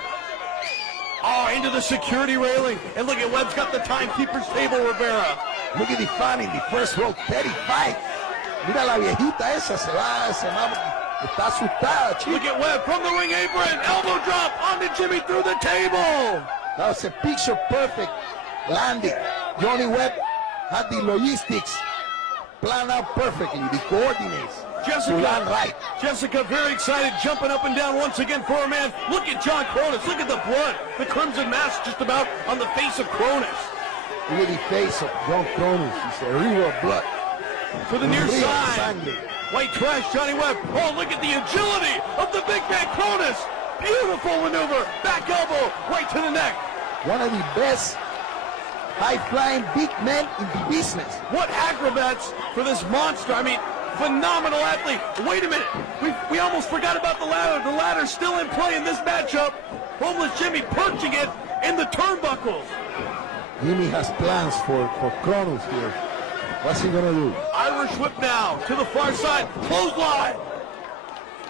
Oh, into the security railing. And look at Webb's got the timekeeper's table, Rivera. Look at the fan in the first row, 35. Mira la viejita esa, se va, está asustada, chico. Look at Webb from the ring apron, elbow drop onto Jimmy through the table. That was a picture-perfect landing. Johnny Webb had the logistics planned out perfectly, the coordinates. Jessica very excited, jumping up and down once again for her man. Look at John Kronus, look at the blood. The crimson mask just about on the face of Kronus. Look at the face of John Kronus. It's a river of blood. To the near side. White trash, Johnny Webb. Oh, look at the agility of the big man Kronus. Beautiful maneuver. Back elbow, right to the neck. One of the best high-flying big men in the business. What acrobats for this monster. I mean, phenomenal athlete. Wait a minute. We almost forgot about the ladder. The ladder's still in play in this matchup. Homeless Jimmy perching it in the turnbuckles. Jimmy has plans for Kronus here. What's he gonna do? Irish whip now to the far side. Clothesline.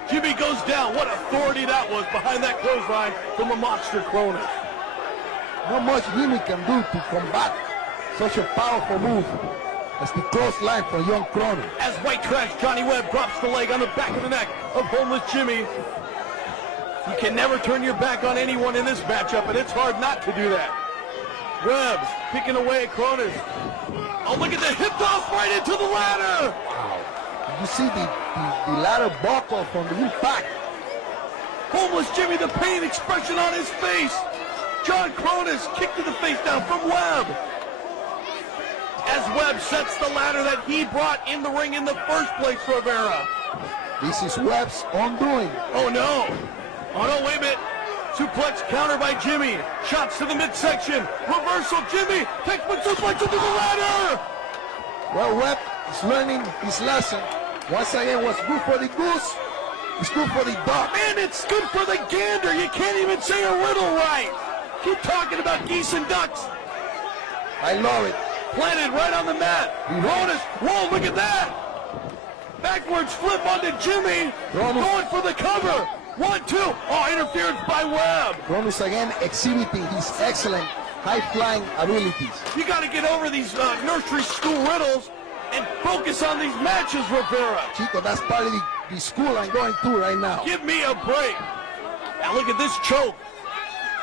Jimmy goes down. What authority that was behind that clothesline from a monster Kronus. Not much Jimmy can do to combat such a powerful move. That's the close line from young Kronus. As white trash Johnny Webb drops the leg on the back of the neck of homeless Jimmy. You can never turn your back on anyone in this matchup, and it's hard not to do that. Webb picking away at Kronus. Oh, look at the hip toss right into the ladder. Wow. You see the ladder buckle from the impact. Homeless Jimmy, the pain expression on his face. John Kronus kick to the face down from Webb. As Webb sets the ladder that he brought in the ring in the first place for Rivera. This is Webb's undoing. Oh no. Oh no, wait a minute. Suplex counter by Jimmy. Shots to the midsection. Reversal, Jimmy. Textbook suplex into the ladder. Well, Webb is learning his lesson. Once again, what's good for the goose is good for the duck. Man, it's good for the gander. You can't even say a riddle right. Keep talking about geese and ducks. I love it. Planted right on the mat. Kronus. Whoa, look at that. Backwards flip onto Jimmy. Going for the cover. 1, 2. Oh, interference by Webb. Kronus again exhibiting his excellent high-flying abilities. You got to get over these nursery school riddles and focus on these matches, Rivera. Chico, that's part of the school I'm going through right now. Give me a break. Now look at this choke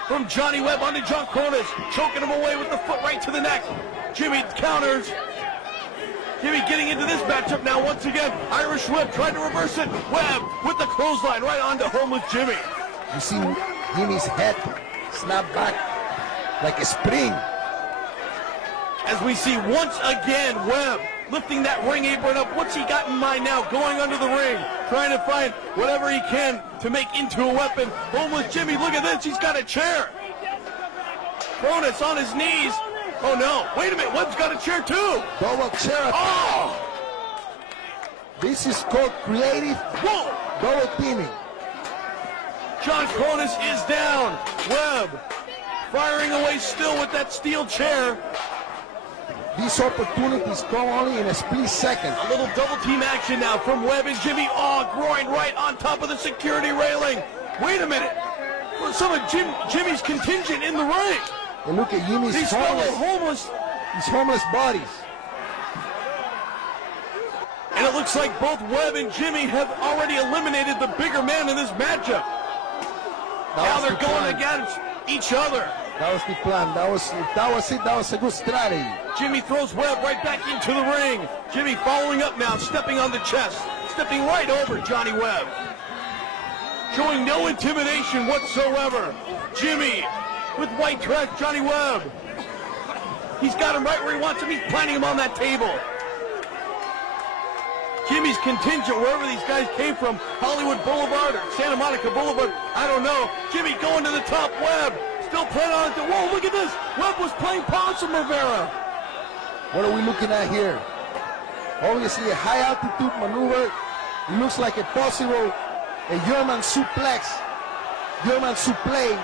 from Johnny Webb onto John Kronus, choking him away with the foot right to the neck. Jimmy counters. Jimmy getting into this matchup now once again. Irish Whip trying to reverse it. Webb with the clothesline right onto homeless Jimmy. You see Jimmy's head snap back like a spring. As we see once again Webb lifting that ring apron up. What's he got in mind now? Going under the ring, trying to find whatever he can to make into a weapon. Homeless Jimmy, look at this. He's got a chair. Kronus on his knees. Oh no, wait a minute, Webb's got a chair too. Double chair. Oh! This is called creative double teaming. John Kronus is down. Webb firing away still with that steel chair. These opportunities come only in a split second. A little double team action now from Webb and Jimmy. Oh, groin right on top of the security railing. Wait a minute. Some of Jimmy's contingent in the ring. And look at Jimmy's These homeless. His homeless bodies. And it looks like both Webb and Jimmy have already eliminated the bigger man in this matchup. Now they're going against each other. That was the plan. That was it. That was a good strategy. Jimmy throws Webb right back into the ring. Jimmy following up now, stepping on the chest, stepping right over Johnny Webb. Showing no intimidation whatsoever. Jimmy with white trash Johnny Webb. He's got him right where he wants him. He's planting him on that table. Jimmy's contingent, wherever these guys came from, Hollywood Boulevard or Santa Monica Boulevard, I don't know. Jimmy going to the top. Webb still playing on it. Whoa, look at this. Webb was playing possum, Rivera. What are we looking at here? Obviously a high altitude maneuver. It looks like a possible German suplex. German suplex.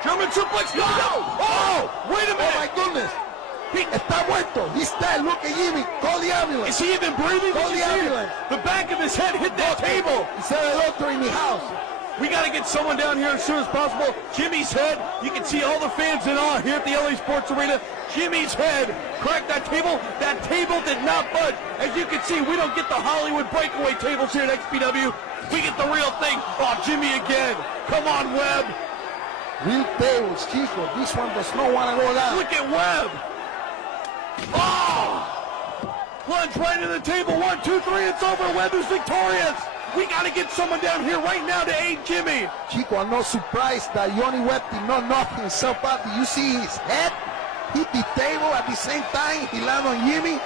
German suplex. No! Oh! Wait a minute. Oh my goodness. Está muerto. He's dead. Look at Jimmy. Call the ambulance. Is he even breathing? Call the ambulance. The back of his head hit that table. He said a doctor in the house. We got to get someone down here as soon as possible. Jimmy's head, you can see all the fans in awe here at the LA Sports Arena. Jimmy's head cracked that table. That table did not budge. As you can see, we don't get the Hollywood breakaway tables here at XPW. We get the real thing. Oh, Jimmy again. Come on, Webb. Real tables, Chico. This one does not want to go down. Look at Webb. Oh! Plunge right into the table. 1, 2, 3. It's over. Webb is victorious. We got to get someone down here right now to aid Jimmy. Chico, I'm not surprised that Johnny Webb did not knock himself out. Do you see his head hit the table at the same time he landed on Jimmy?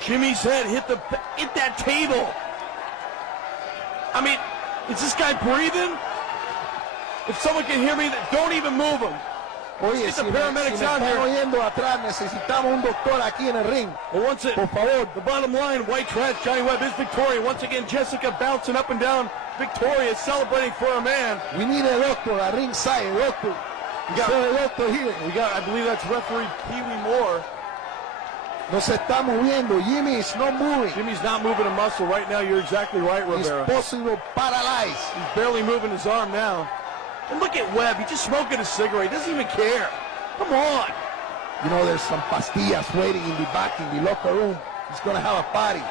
Jimmy's head hit that table. I mean, is this guy breathing? If someone can hear me, don't even move him. Oye, Get the paramedics out here. Oyendo atrás, necesitamos un doctor aquí en el ring. Well, once it, por favor. The bottom line, white trash, Johnny Webb is victorious. Once again, Jessica bouncing up and down, victorious, celebrating for her man. We need a doctor, a ringside, a doctor. We got a doctor here. I believe that's referee Pee Wee Moore. No se está moviendo. Jimmy is not moving. Jimmy's not moving a muscle right now. You're exactly right, Rivera. He's possible paralyzed. He's barely moving his arm now. And look at Webb. He's just smoking a cigarette. He doesn't even care. Come on. You know, there's some pastillas waiting in the back in the locker room. He's gonna have a party.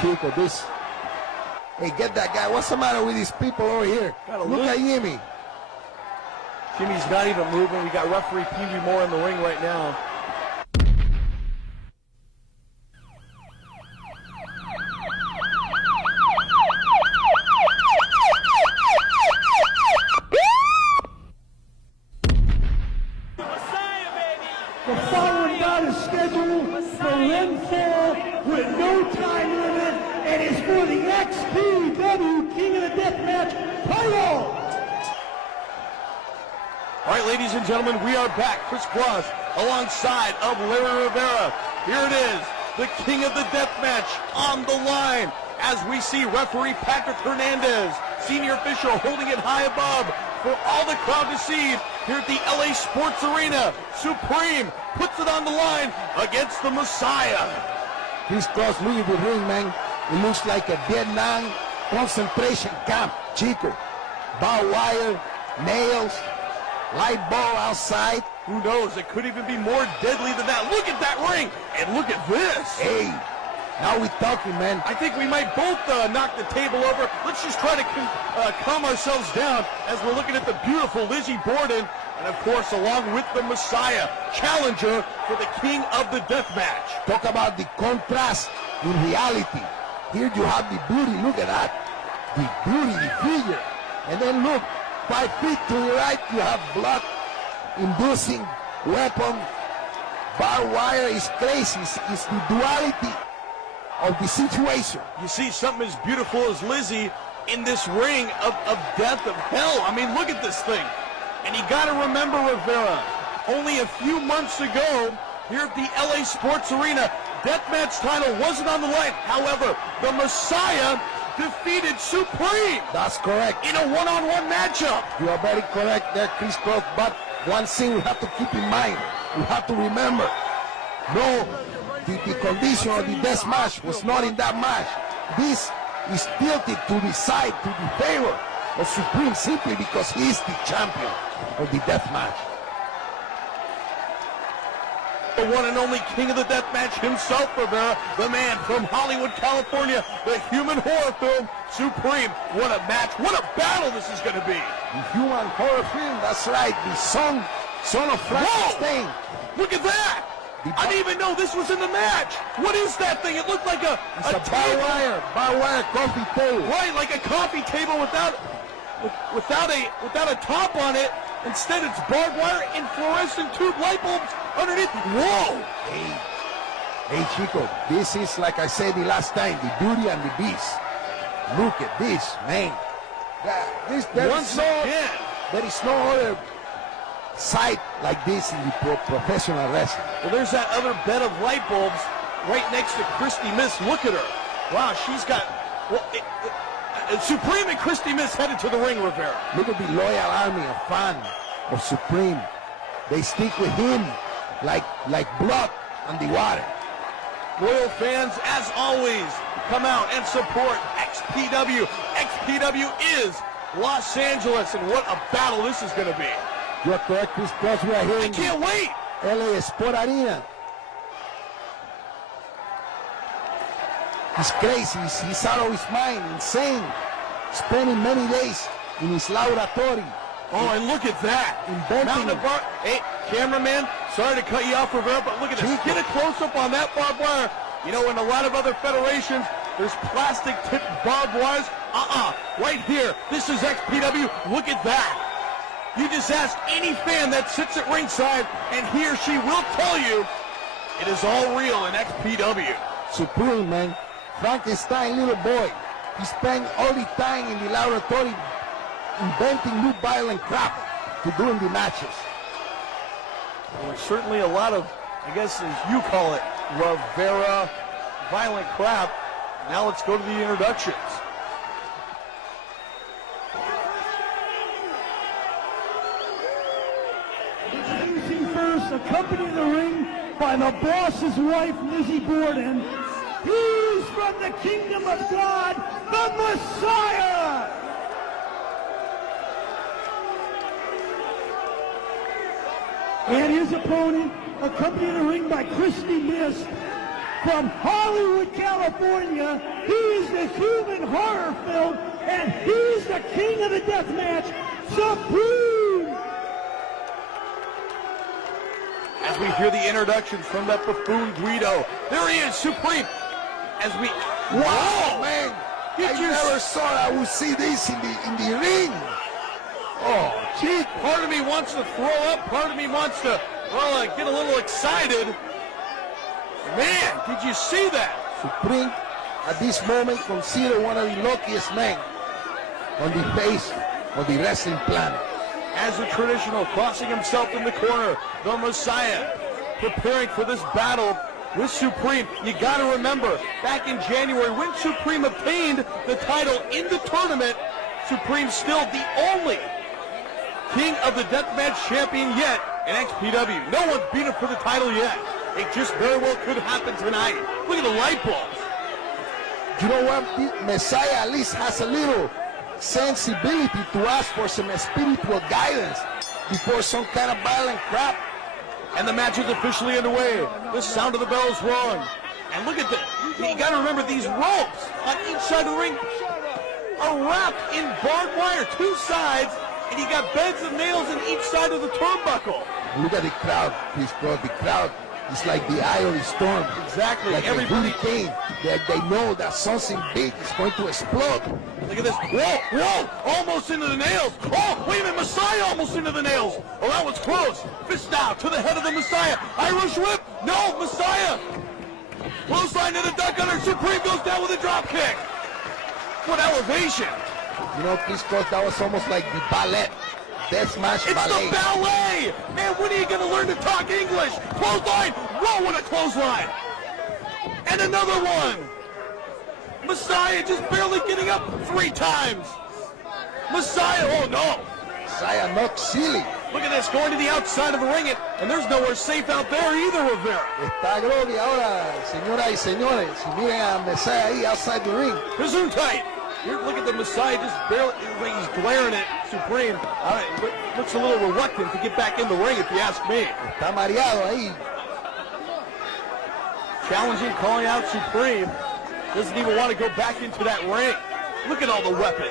Chico, this. Hey, get that guy. What's the matter with these people over here? Look at Jimmy. Jimmy's not even moving. We got referee Pee Wee Moore in the ring right now. The following bout is scheduled for ring 4 with no time limit and is for the XPW King of the Deathmatch title. All right, ladies and gentlemen, we are back. Kris Kloss alongside of Larry Rivera. Here it is, the King of the Deathmatch on the line as we see referee Patrick Hernandez, senior official, holding it high above for all the crowd to see here at the LA Sports Arena. Supreme puts it on the line against the Messiah. Kris Kloss, look at the ring, man. It looks like a Vietnam concentration camp. Chico, barbed wire, nails, light ball outside. Who knows? It could even be more deadly than that. Look at that ring, and look at this. Hey, now we're talking, man. I think we might both knock the table over. Let's just try to calm ourselves down as we're looking at the beautiful Lizzie Borden, and of course, along with the Messiah, challenger for the King of the Deathmatch. Talk about the contrast in reality. Here you have the beauty. Look at that. The beauty, the figure. And then look, 5 feet to the right, you have blood-inducing weapon. Barbed wire is crazy. It's the duality of the situation. You see something as beautiful as Lizzie in this ring of death, of hell. I mean, look at this thing. And you got to remember, Rivera, only a few months ago here at the LA Sports Arena, Deathmatch title wasn't on the line. However, the Messiah defeated Supreme. That's correct. In a one-on-one matchup. You are very correct there, Kris Kloss. But one thing we have to keep in mind, we have to remember, no, the condition of the death match was not in that match. This is tilted to the side, to the favor of Supreme, simply because he is the champion of the death match. The one and only King of the Deathmatch himself, Rivera, the man from Hollywood, California, the human horror film, Supreme. What a match, what a battle this is going to be. The human horror film, that's right, the son of Frankenstein. Look at that. I didn't even know this was in the match. What is that thing? It looked like a barbed wire coffee table. Right, like a coffee table without a top on it. Instead, it's barbed wire and fluorescent tube light bulbs underneath. Whoa! Hey, Chico, this is, like I said the last time, the Beauty and the Beast. Look at this, man. There is no other sight like this in the professional wrestling. Well, there's that other bed of light bulbs right next to Christy Miss. Look at her. Wow, she's got... Well, Supreme and Christy Miss headed to the ring, Rivera. Look at the loyal army of fans of Supreme. They stick with him like blood on the water. Loyal fans, as always, come out and support XPW. XPW is Los Angeles, and what a battle this is going to be. You are correct, Kris Kloss. We are here. I can't wait. LA Sport Arena. He's crazy. He's out of his mind, insane. Spending many days in his laboratory. Oh, and look at that. Inventing. Hey, cameraman, sorry to cut you off, Rivera, but look at this. Get a close-up on that barbed wire. You know, in a lot of other federations, there's plastic-tipped barbed wires. Right here. This is XPW. Look at that. You just ask any fan that sits at ringside, and he or she will tell you it is all real in XPW. Supreme, man. Frankenstein little boy. He spent all the time in the laboratory inventing new violent crap to do in the matches. Well, there's certainly a lot of, I guess as you call it, Rivera violent crap. Now let's go to the introductions. Introducing first, accompanied the ring by the boss's wife, Lizzie Borden. He's from the kingdom of God, the Messiah! And his opponent, accompanied in the ring by Christy Mist, from Hollywood, California, he's the human horror film, and he's the king of the deathmatch, Sabu! As we hear the introductions from that buffoon Guido, there he is, Supreme. As we, Wow, man! I never thought I would see this in the ring. Oh, gee, part of me wants to throw up, part of me wants to, well, get a little excited. Man, did you see that? Supreme, at this moment, considered one of the luckiest men on the face of the wrestling planet. As the traditional, crossing himself in the corner, the Messiah, preparing for this battle with Supreme. You got to remember, back in January, when Supreme obtained the title in the tournament, Supreme's still the only King of the Deathmatch champion yet in XPW. No one's beat him for the title yet. It just very well could happen tonight. Look at the light bulbs. You know what? Messiah at least has a little sensibility to ask for some spiritual guidance before some kind of violent crap. And the match is officially underway. The sound of the bell is rung. And look at this. You got to remember, these ropes on each side of the ring are wrapped in barbed wire, two sides, and you got beds of nails in each side of the turnbuckle. Look at the crowd, Kris. The crowd is like the eye of the storm. Exactly. Like everybody came. They know that something big is going to explode. Look at this. Whoa, whoa, almost into the nails. Oh, wait a minute, Messiah almost into the nails. Oh, that was close. Fist down to the head of the Messiah. Irish whip. No, Messiah. Clothesline to the duck under. Supreme goes down with a drop kick. What elevation. You know, Kris, that was almost like the ballet. Deathmatch ballet. It's the ballet. Man, when are you going to learn to talk English? Clothesline. Whoa, what a clothesline. And another one. Messiah just barely getting up 3 times. Messiah, oh no. Messiah not silly. Look at this, going to the outside of the ring, and there's nowhere safe out there either, Rivera. Está Gloria ahora, señoras y señores. Si miren a Messiah ahí outside the ring. Zoom tight. Here, look at the Messiah just barely, like he's glaring at Supreme. Looks a little reluctant to get back in the ring, if you ask me. Está mareado ahí. Challenging, calling out Supreme. Doesn't even want to go back into that ring. Look at all the weapons.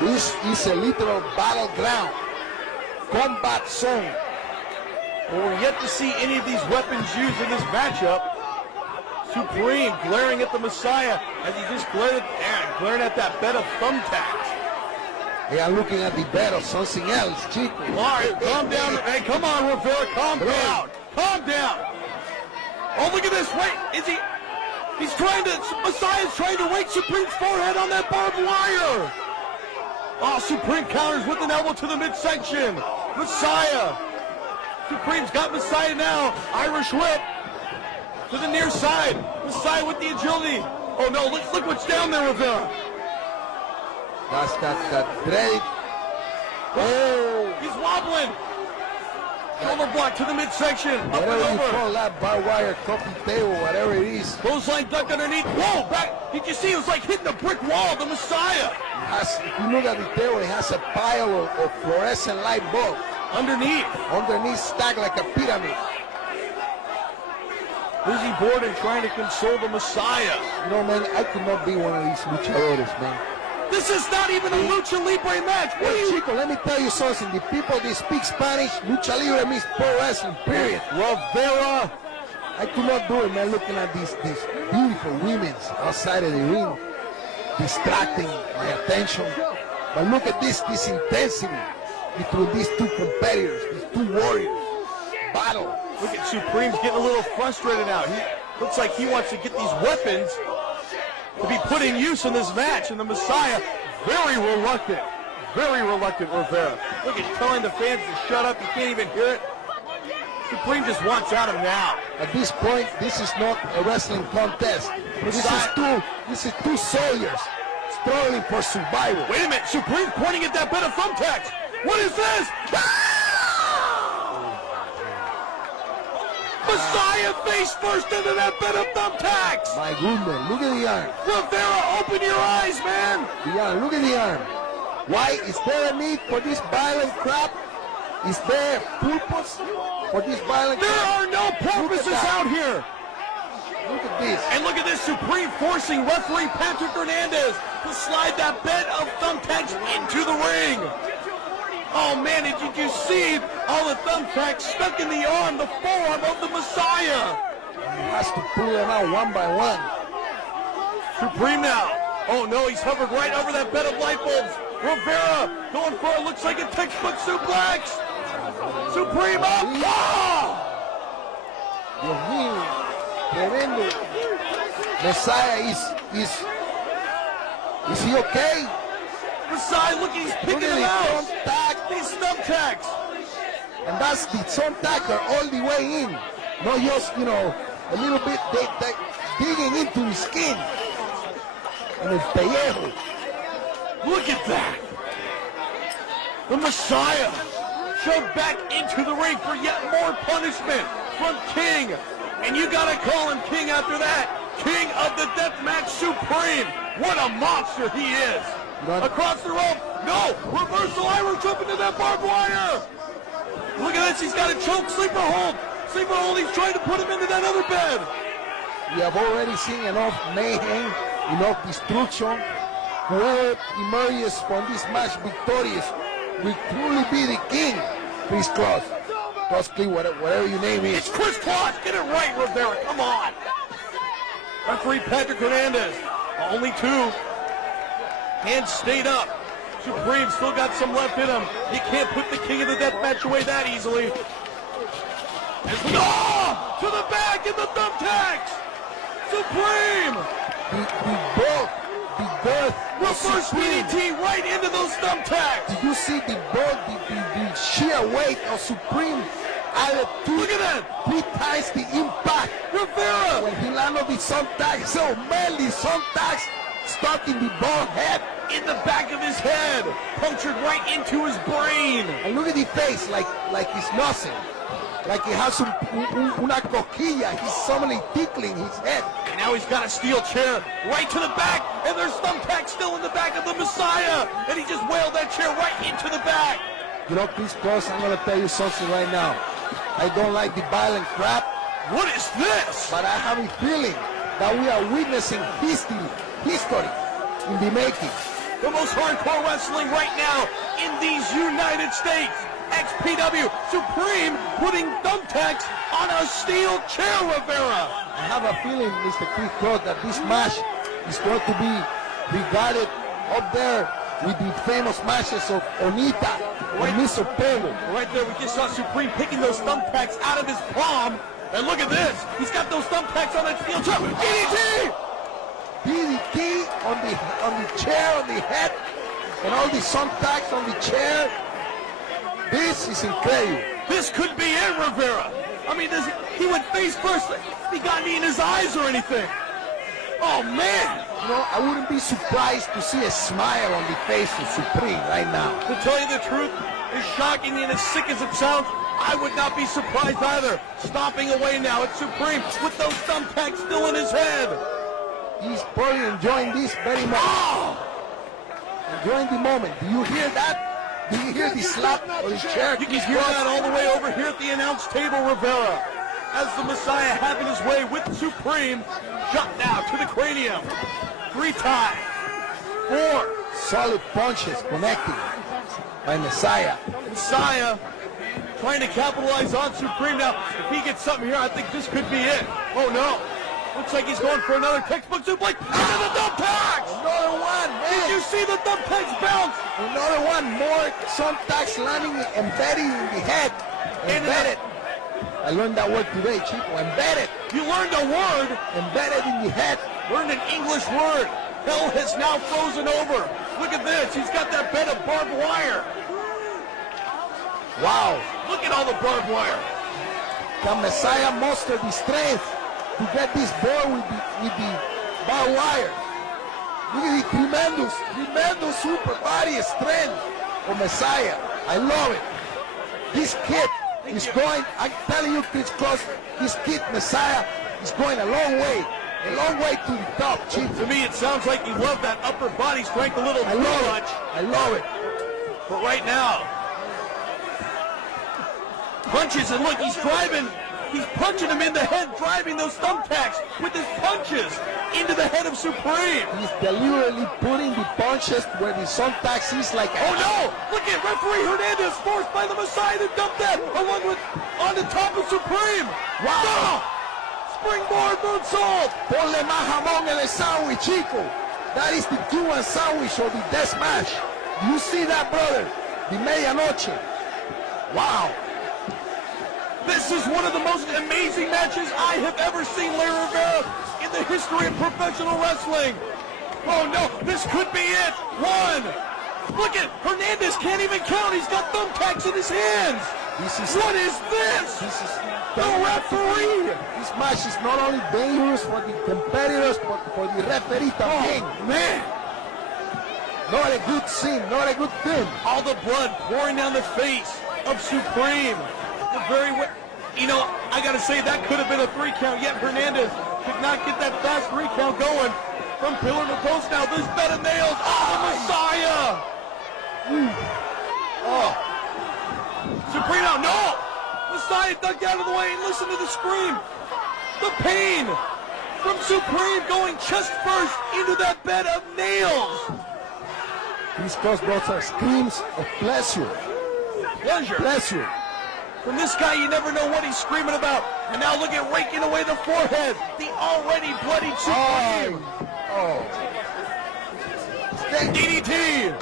This is a literal battleground. Combat zone. Well, we're yet to see any of these weapons used in this matchup. Supreme glaring at the Messiah as he just glaring at that bed of thumbtacks. They are looking at the bed of something else, Chico. All right, calm down. Hey, come on, Rivera, calm down. Calm down. Oh, look at this. Wait, is he? He's trying to, Messiah's trying to rake Supreme's forehead on that barbed wire. Oh, Supreme counters with an elbow to the midsection. Messiah. Supreme's got Messiah now. Irish whip to the near side. Messiah with the agility. Oh no, look what's down there, Rivera. That's that dread. Oh, he's wobbling. Shoulder block to the midsection. Up and Whatever you over. call that barbed wire, coffee table, whatever it is. Clothesline duck underneath. Whoa, back. Did you see? It was like hitting a brick wall, the Messiah. If you look at the table, it has a pile of fluorescent light bulbs. Underneath. Underneath, stacked like a pyramid. Lizzie Borden trying to console the Messiah. You know, man, I could not be one of these luchadores, man. This is not even a Lucha Libre match. What are you? Chico, let me tell you something. The people that speak Spanish, Lucha Libre means pro wrestling, period. Rivera. I could not do it, man, looking at these beautiful women outside of the ring, distracting my attention. But look at this intensity between these two competitors, these two warriors. Battle. Look at Supreme's getting a little frustrated now. He looks like he wants to get these weapons to be put in use in this match, and the Messiah very reluctant, Rivera. Look at telling the fans to shut up. You can't even hear it. Supreme just wants at him now. At this point, this is not a wrestling contest. This is two soldiers struggling for survival. Wait a minute, Supreme's pointing at that bit of thumbtacks. What is this? Messiah face first into that bit of thumbtacks. My goodness, look at the arm. Rivera, open your eyes, man. The arm, look at the arm. Why is there a need for this violent crap? Is there purpose for this violent? There are no purposes out here. Look at this. And look at this, Supreme forcing referee Patrick Hernandez to slide that bed of thumbtacks into the ring. Oh man, did you see all the thumbtacks stuck in the arm, the forearm of the Messiah? He has to pull them out one by one. Supreme now. Oh no, he's hovered right over that bed of light bulbs. Rivera going for it, looks like a textbook suplex. Supreme up. Oh! Dios mío, tremendo. Messiah is he okay? Messiah, look, he's picking them out. These thumbtacks. And that's the thumbtack are all the way in. Not just, you know, a little bit they digging into the skin. And el pellejo. Look at that. The Messiah shoved back into the ring for yet more punishment from King. And you gotta call him King after that. King of the Deathmatch Supreme. What a monster he is. Across the rope. No, reversal Irish up into that barbed wire. Look at this, he's got a choke sleeper hold. Sleeper hold, he's trying to put him into that other bed. We have already seen enough mayhem, enough destruction. Whoever emerges from this match victorious will truly be the king, Kris Kloss. Kloss, whatever your name is. It's Kris Kloss, get it right, Rivera, come on. Referee Patrick Hernandez, only two. Hands stayed up. Supreme still got some left in him. He can't put the king of the deathmatch away that easily. Oh! To the back in the thumbtacks! Supreme! The birth. Reverse DDT right into those thumbtacks! Did you see the sheer weight of Supreme? Look at that! 3 times the impact. Rivera! When he landed the thumbtacks, so manly thumbtacks stuck in the bald head. In the back of his head, punctured right into his brain. And look at the face, like it's nothing. Like he has una coquilla. He's suddenly tickling his head. And now he's got a steel chair right to the back, and there's thumbtacks still in the back of the Messiah. And he just wailed that chair right into the back. You know, Kris Kloss, I'm gonna tell you something right now. I don't like the violent crap. What is this? But I have a feeling that we are witnessing history in the making. The most hardcore wrestling right now in these United States. XPW Supreme putting thumbtacks on a steel chair, Rivera. I have a feeling, Mr. Kris Kloss, that this match is going to be regarded up there with the famous matches of Onita and Mr. Polo. Right there, we just saw Supreme picking those thumbtacks out of his palm. And look at this. He's got those thumbtacks on that steel chair. DDT! DDT on the chair, on the head, and all the thumbtacks on the chair. This is incredible. This could be it, Rivera. I mean, he went face first. He got any in his eyes or anything. Oh, man. You know, I wouldn't be surprised to see a smile on the face of Supreme right now. To tell you the truth, as shocking and as sick as it sounds, I would not be surprised either. Stomping away now at Supreme with those thumbtacks still in his head. He's probably enjoying this very much. Oh! Enjoying the moment. Do you hear that? Do you hear the slap of the chair? You can hear that all the way over here at the announce table, Rivera. As the Messiah having his way with Supreme. Shot now to the cranium. 3 times. 4. Solid punches connecting by Messiah. Messiah trying to capitalize on Supreme now. If he gets something here, I think this could be it. Oh no. Looks like he's going for another textbook suplex into the thumbtacks! Another one, man! Did you see the thumbtacks bounce? Another one, more thumbtacks landing embedded in the head. Embedded. I learned that word today, Chico. Embedded. You learned a word? Embedded in the head. Learned an English word. Hell has now frozen over. Look at this. He's got that bed of barbed wire. Wow. Look at all the barbed wire. Can Messiah muster the strength to get this board with the barbed wire? Look at the tremendous super body strength of Messiah. I love it. This kid is going, I'm telling you, Kris Kloss, this kid Messiah is going a long way to the top, Chief. To me, it sounds like you love that upper body strength a little too much. I love it. But right now, punches, and look, he's driving. He's punching him in the head, driving those thumbtacks with his punches into the head of Supreme. He's deliberately putting the punches where the thumbtacks is like. Oh no! Look at referee Hernandez forced by the Messiah to dump that along with on the top of Supreme. Wow! Oh! Springboard moonsault. Ponle más jamón en el sandwich, Chico. That is the Cuban sandwich or the death match. You see that, brother? The medianoche. Wow. This is one of the most amazing matches I have ever seen, Larry Rivera, in the history of professional wrestling. Oh no, this could be it. One. Look at Hernandez can't even count. He's got thumbtacks in his hands. What is this? This is the referee. This match is not only dangerous for the competitors, but for the referee también. Oh man. Not a good scene, not a good thing. All the blood pouring down the face of Supreme. The very way, you know, I gotta say that could have been a 3 count, yet Hernandez could not get that fast 3 count going. From pillar to post now, this bed of nails. Oh, the Messiah! Oh. Supreme out, no! Messiah ducked out of the way and listen to the scream. The pain from Supreme going chest first into that bed of nails. These those are screams of pleasure. Pleasure. From this guy, you never know what he's screaming about. And now look at raking away the forehead. The already bloodied Supreme. Oh. DDT.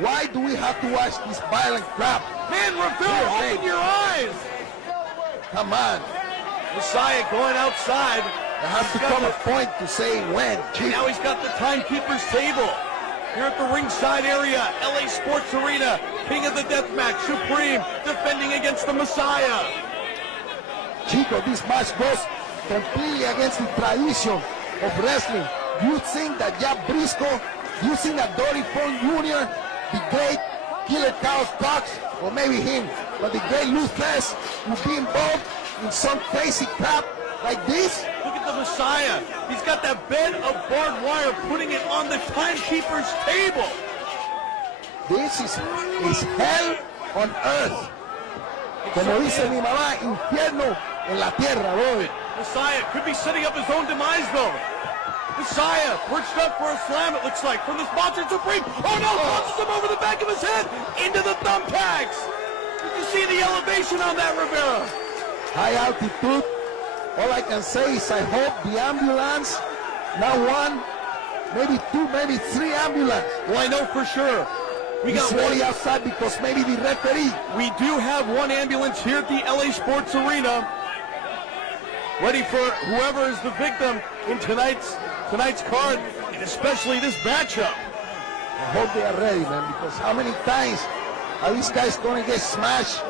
Why do we have to watch this violent crap? Man, Rivera, open your eyes. Come on. Messiah going outside. There has to come a point to say when. Now he's got the timekeeper's table. Here at the ringside area, LA Sports Arena, King of the Deathmatch, Supreme, defending against the Messiah. Chico, this match goes completely against the tradition of wrestling. You think that Jack Briscoe, you think that Dory Funk Jr., the great Killer Chaos Cox, or maybe him, but the great Luthes will be involved in some crazy crap like this? Look at the Messiah. He's got that bed of barbed wire, putting it on the timekeeper's table. This is hell on earth. Como dice mi mamá, infierno en la tierra, bro. Messiah could be setting up his own demise, though. Messiah perched up for a slam, it looks like, from the sponsor Supreme. Oh no, launches him over the back of his head into the thumbtacks. Did you see the elevation on that, Rivera? High altitude. All I can say is I hope the ambulance, not one, maybe 2, maybe 3 ambulances. Well, I know for sure. We got ready outside because maybe the referee. We do have one ambulance here at the LA Sports Arena, ready for whoever is the victim in tonight's card, and especially this matchup. I hope they are ready, man, because how many times are these guys going to get smashed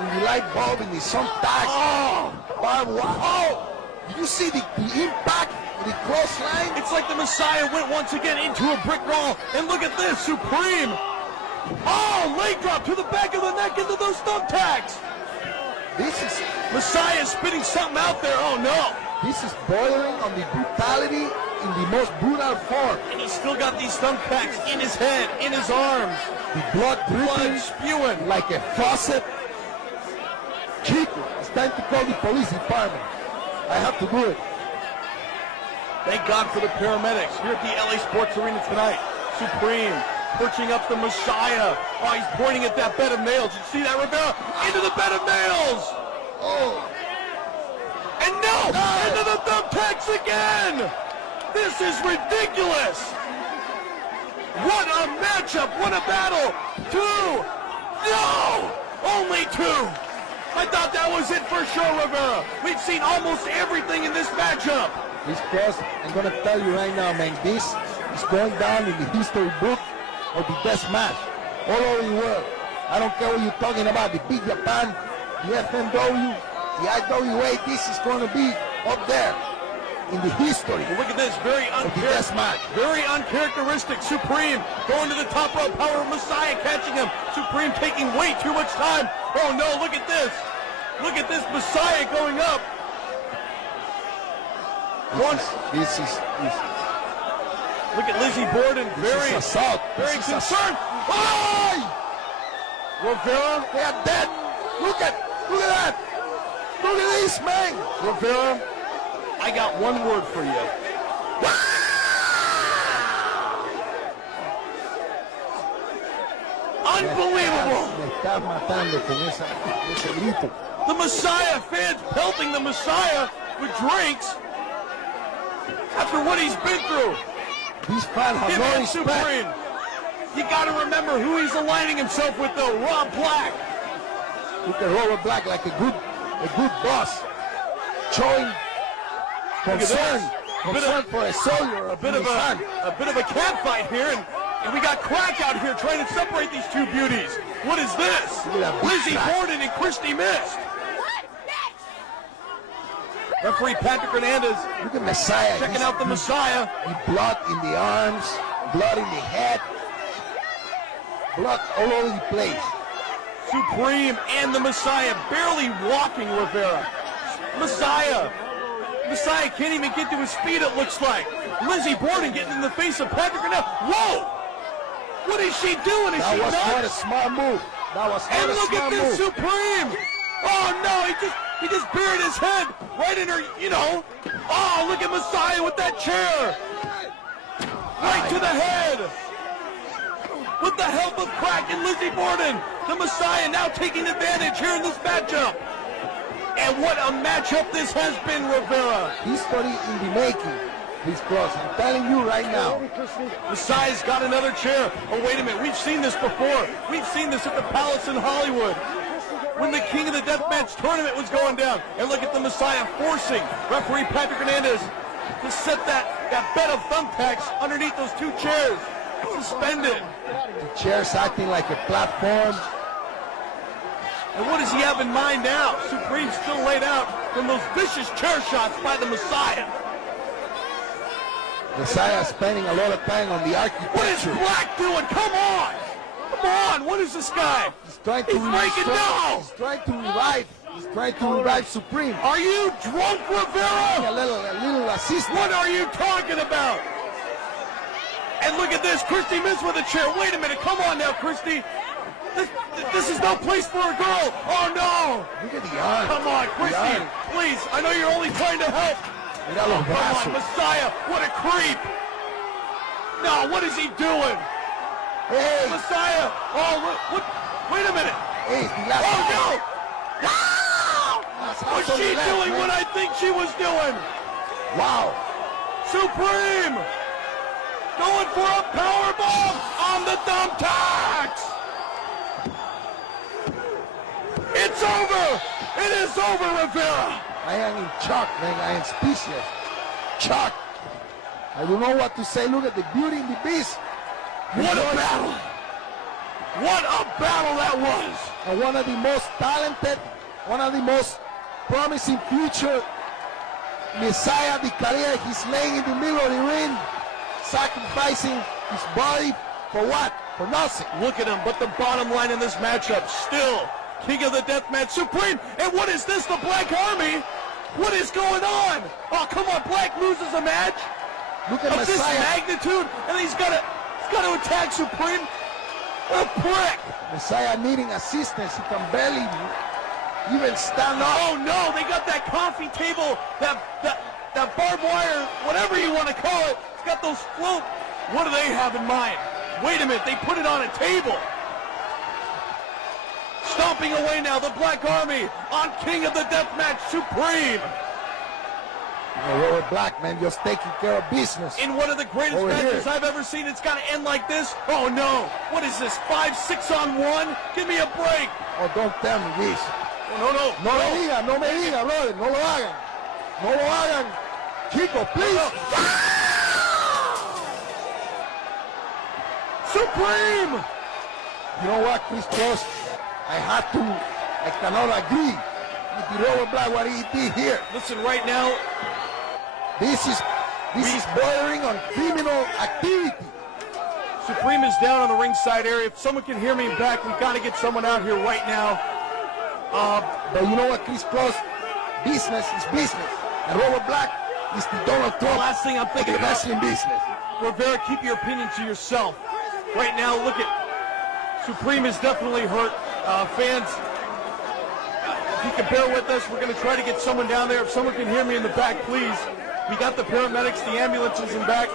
in the light bulb, in the thumbtacks? Oh! Oh! Did you see the impact of the cross line? It's like the Messiah went once again into a brick wall, and look at this, Supreme! Oh, leg drop to the back of the neck into those thumbtacks! This is... Messiah spitting something out there, oh no! This is bordering on the brutality in the most brutal form. And he's still got these thumbtacks in his head, in his arms. The blood dripping, spewing like a faucet. Chico, it's time to call the police department. I have to do it. Thank God for the paramedics here at the LA Sports Arena tonight. Supreme perching up the Messiah. Oh, he's pointing at that bed of nails. You see that, Rivera? Into the bed of nails. Oh. And no! Into the thumbtacks again! This is ridiculous! What a matchup! What a battle! 2! No! Only 2! I thought that was it for sure, Rivera. We've seen almost everything in this matchup. This Kloss, I'm going to tell you right now, man, this is going down in the history book of the best match all over the world. I don't care what you're talking about, the Big Japan, the FMW, the IWA, this is going to be up there in the history. Well, look at this, very uncharacteristic. Supreme going to the top rope, power of Messiah catching him. Supreme taking way too much time. Oh no, look at this. Look at this Messiah going up. This is look at Lizzie Borden, very concerned. Oh! Rivera, they are dead. Look at Look at that. Look at this, man. Rivera, I got one word for you. Unbelievable. Me estás matando con ese grito. The Messiah, fans pelting the Messiah with drinks after what he's been through. These fans have no Him respect. Supreme. You got to remember who he's aligning himself with, though. Rob Black. Look at Robert Black like a good boss, showing concern for a soldier, a bit of a cat fight here, and we got Crack out here trying to separate these two beauties. What is this? Lizzie Borden and Christy Mist. Referee Patrick Hernandez. Look at Messiah. Checking out the Messiah. Blood in the arms, blood in the head, blood all over the place. Supreme and the Messiah barely walking Rivera. Messiah can't even get to his feet, it looks like. Lizzie Borden getting in the face of Patrick Hernandez. Whoa! What is she doing? Is she nuts? That was not a smart move. That was not a smart move. And look at this Supreme! Oh no, he just buried his head right in her, you know. Oh, look at Messiah with that chair. Right to the head. With the help of Crack and Lizzie Borden, the Messiah now taking advantage here in this matchup. And what a matchup this has been, Rivera. History in the making. He's close. I'm telling you right now. Messiah's got another chair. Oh, wait a minute. We've seen this before. We've seen this at the Palace in Hollywood when the King of the Deathmatch tournament was going down. And look at the Messiah forcing referee Patrick Hernandez to set that bed of thumbtacks underneath those two chairs. Suspended. The chair's acting like a platform. And what does he have in mind now? Supreme still laid out from those vicious chair shots by the Messiah. Messiah spending a lot of time on the architecture. What is Black doing? Come on! Come on! What is this guy? He's trying to breaking down! He's trying to revive. He's trying to revive Supreme. Are you drunk, Rivera? A little assist. What are you talking about? And look at this, Christy Mist with a chair. Wait a minute, come on now, Christy. This is no place for a girl. Oh no! Look at the arm. Come on, Christy, please. I know you're only trying to help. Come on, Messiah, what a creep. No, what is he doing? Hey. Messiah, oh, what? Wait a minute. Hey, oh no! Was she doing what I think she was doing? Wow. Supreme! Going for a powerbomb on the thumbtacks! It's over! It is over, Rivera! I am in shock, man. I am speechless. Shock. I don't know what to say. Look at the beauty and the beast. What a battle! What a battle that was! And one of the most talented, one of the most promising future Messiah of the career. He's laying in the middle of the ring, sacrificing his body for what? For nothing. Look at him, but the bottom line in this matchup, still King of the Deathmatch, Supreme. And what is this, the Black Army? What is going on? Oh, come on, Black loses a match Look at of Messiah. this magnitude, and he's got to attack Supreme. What a prick! Messiah needing assistance. He can barely even stand up. Oh no, they got that coffee table, that barbed wire, whatever you want to call it. It's got those float. What do they have in mind? Wait a minute, they put it on a table. Stomping away now, the Black Army on King of the Deathmatch, Supreme. Robert Black, man, just taking care of business. In one of the greatest matches I've ever seen, it's got to end like this. Oh no, what is this, 5-6 on 1? Give me a break. Oh, don't tell me this. No. No me diga, brother, no lo hagan. No lo hagan. Chico, please. Supreme! You know what, Kris Kloss? I cannot agree with the Robert Black, what he did here. Listen, right now, This is bordering on criminal activity. Supreme is down on the ringside area. If someone can hear me back, we've got to get someone out here right now. But you know what, Kris Kloss? Business is business. And Robert Black is the Donald Trump. The last thing I'm thinking of the wrestling business. Rivera, keep your opinion to yourself. Right now, look at Supreme is definitely hurt. Fans, If you can bear with us, we're going to try to get someone down there. If someone can hear me in the back, please. We got the paramedics, the ambulances in back.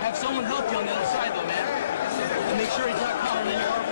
Have someone help you on the other side, though, man. And make sure he's not calling in your arm.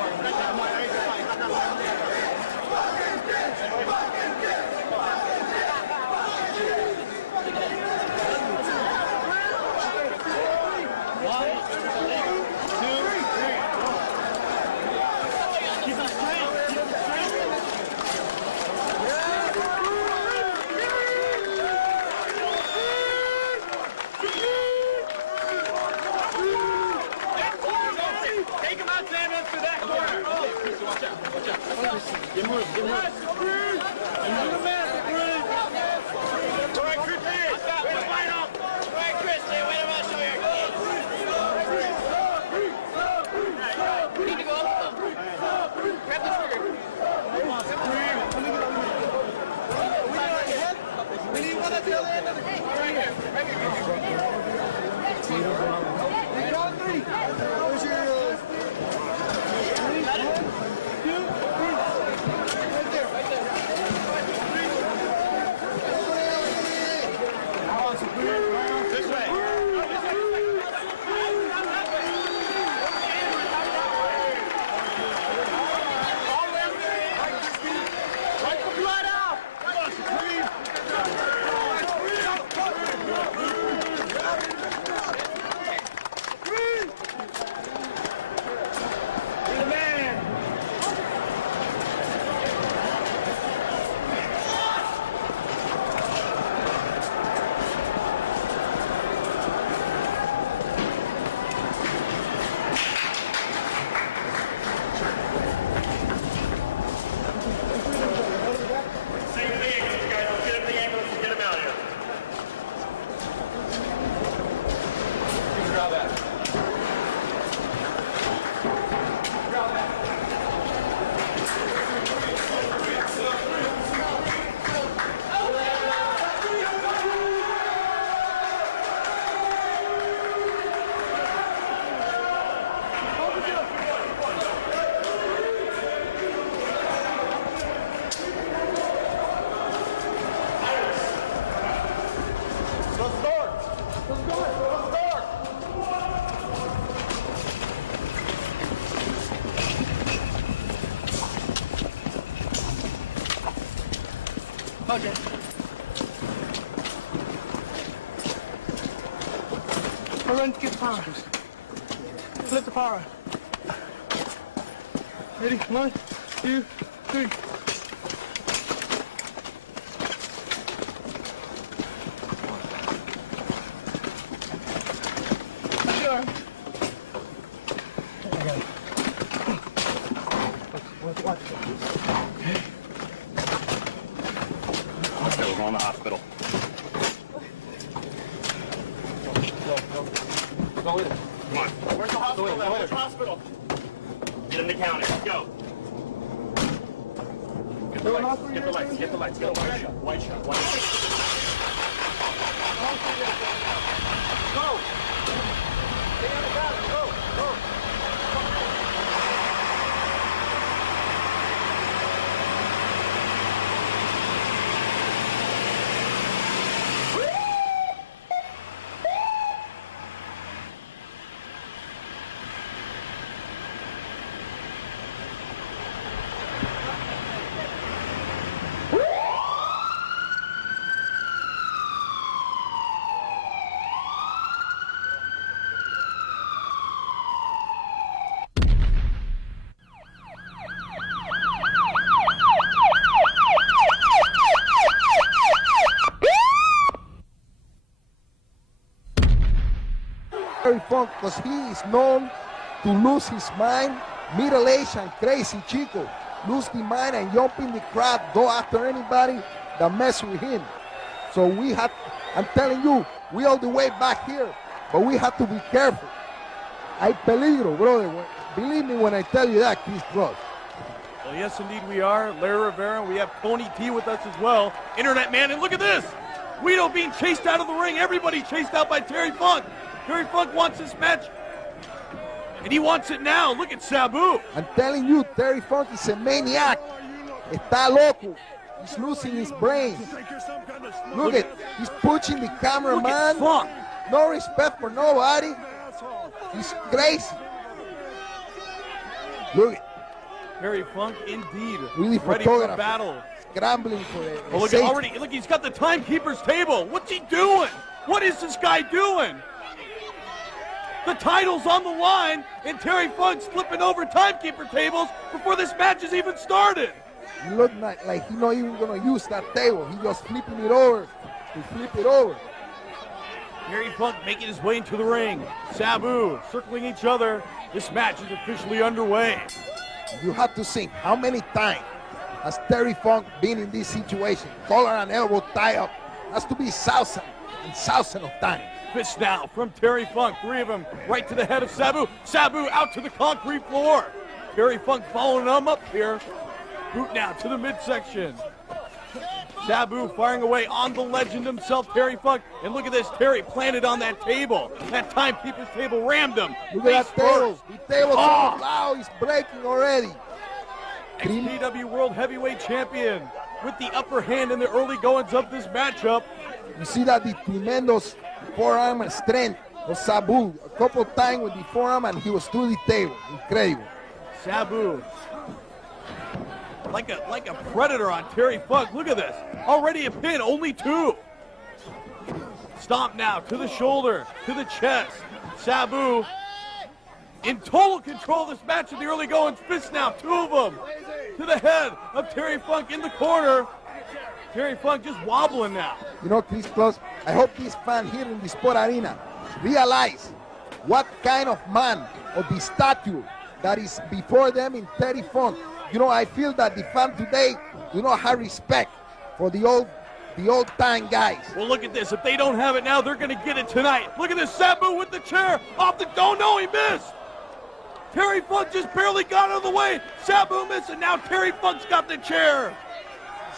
Okay. Run, get the power. Flip the power. Ready? 1, 2, 3. Sure. I got it. Watch it. Okay. Hospital, going to the hospital. Go with it. Come on. Where's the hospital? Where's the hospital? Get in the county. Let's go. Get the lights. Get the lights. Get the lights. Get a white shot. White shot. White shot. Go. Stay on the ground. Go. Go. Terry Funk, because he is known to lose his mind, middle-aged and crazy Chico. Lose the mind and jump in the crowd, go after anybody that mess with him. So we have, I'm telling you, we all the way back here, but we have to be careful. Hay peligro, brother. Believe me when I tell you that, Kris. Well, yes, indeed we are. Larry Rivera, we have Tony T with us as well. Internet man, and look at this. Guido being chased out of the ring. Everybody chased out by Terry Funk. Terry Funk wants this match, and he wants it now. Look at Sabu. I'm telling you, Terry Funk is a maniac. Está loco. He's losing his brain. Look at, he's pushing the cameraman. Look at Funk. No respect for nobody. He's crazy. Look at Terry Funk, indeed, really ready for battle. Scrambling for it. Oh, look, already, look, he's got the timekeeper's table. What's he doing? What is this guy doing? The title's on the line, and Terry Funk's flipping over timekeeper tables before this match has even started. He looked like he's not even going to use that table. He's just flipping it over to flip it over. Terry Funk making his way into the ring. Sabu circling each other. This match is officially underway. You have to think, how many times has Terry Funk been in this situation? Collar and elbow tie up. Has to be thousands and thousands of times. Fist now from Terry Funk. 3 of them right to the head of Sabu. Sabu out to the concrete floor. Terry Funk following him up here. Boot now to the midsection. Sabu firing away on the legend himself, Terry Funk. And look at this, Terry planted on that table. That timekeeper's table rammed him. Look at that table. The table's so loud, it's breaking already. XPW World Heavyweight Champion with the upper hand in the early goings of this matchup. You see that the tremendous forearm strength of Sabu. A couple times with the forearm and he was through the table. Incredible. Sabu like a predator on Terry Funk. Look at this. Already a pin, only 2. Stomp now to the shoulder, to the chest. Sabu in total control of this match in the early goings. Fists now, 2 of them to the head of Terry Funk in the corner. Terry Funk just wobbling now. You know, Kris, Kloss, I hope this fan here in the Sport Arena realize what kind of man of the statue that is before them in Terry Funk. You know, I feel that the fan today do not have respect for the old time guys. Well, look at this. If they don't have it now, they're going to get it tonight. Look at this. Sabu with the chair off the. Oh no, he missed. Terry Funk just barely got out of the way. Sabu missed, and now Terry Funk's got the chair.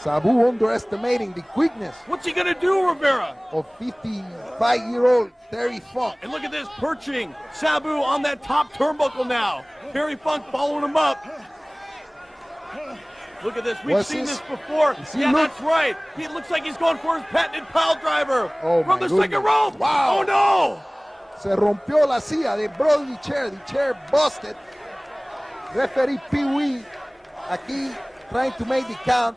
Sabu underestimating the quickness. What's he going to do, Rivera? Of 55-year-old Terry Funk. And look at this, perching Sabu on that top turnbuckle now. Terry Funk following him up. Look at this. We've seen this before. Yeah, that's right. He looks like he's going for his patented pile driver from the second rope. Wow. Oh, no. Se rompió la silla. They broke the chair. The chair busted. Referee Pee Wee aquí trying to make the count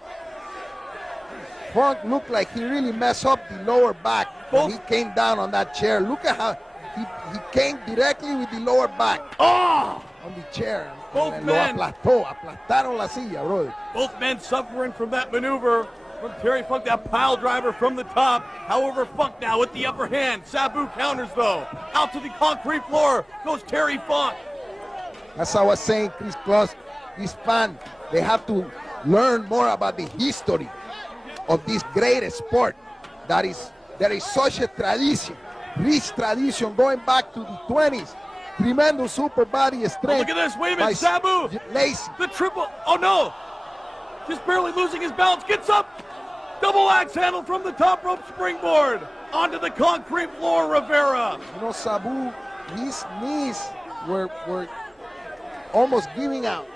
Funk looked like he really messed up the lower back when he came down on that chair. Look at how he came directly with the lower back on the chair. Both Lo men. aplastaron la silla, brother. Both men suffering from that maneuver from Terry Funk, that pile driver from the top. However, Funk now with the upper hand. Sabu counters though. Out to the concrete floor goes Terry Funk. As I was saying, Kris Kloss, this fan, they have to learn more about the history of this great sport. There is such a tradition, rich tradition going back to the 20s. Tremendous super body strength. Oh, look at this. Wait a minute. Sabu. Lacy. The triple. Oh, no. Just barely losing his balance. Gets up. Double axe handle from the top rope springboard. Onto the concrete floor, Rivera. You know, Sabu, his knees were almost giving out.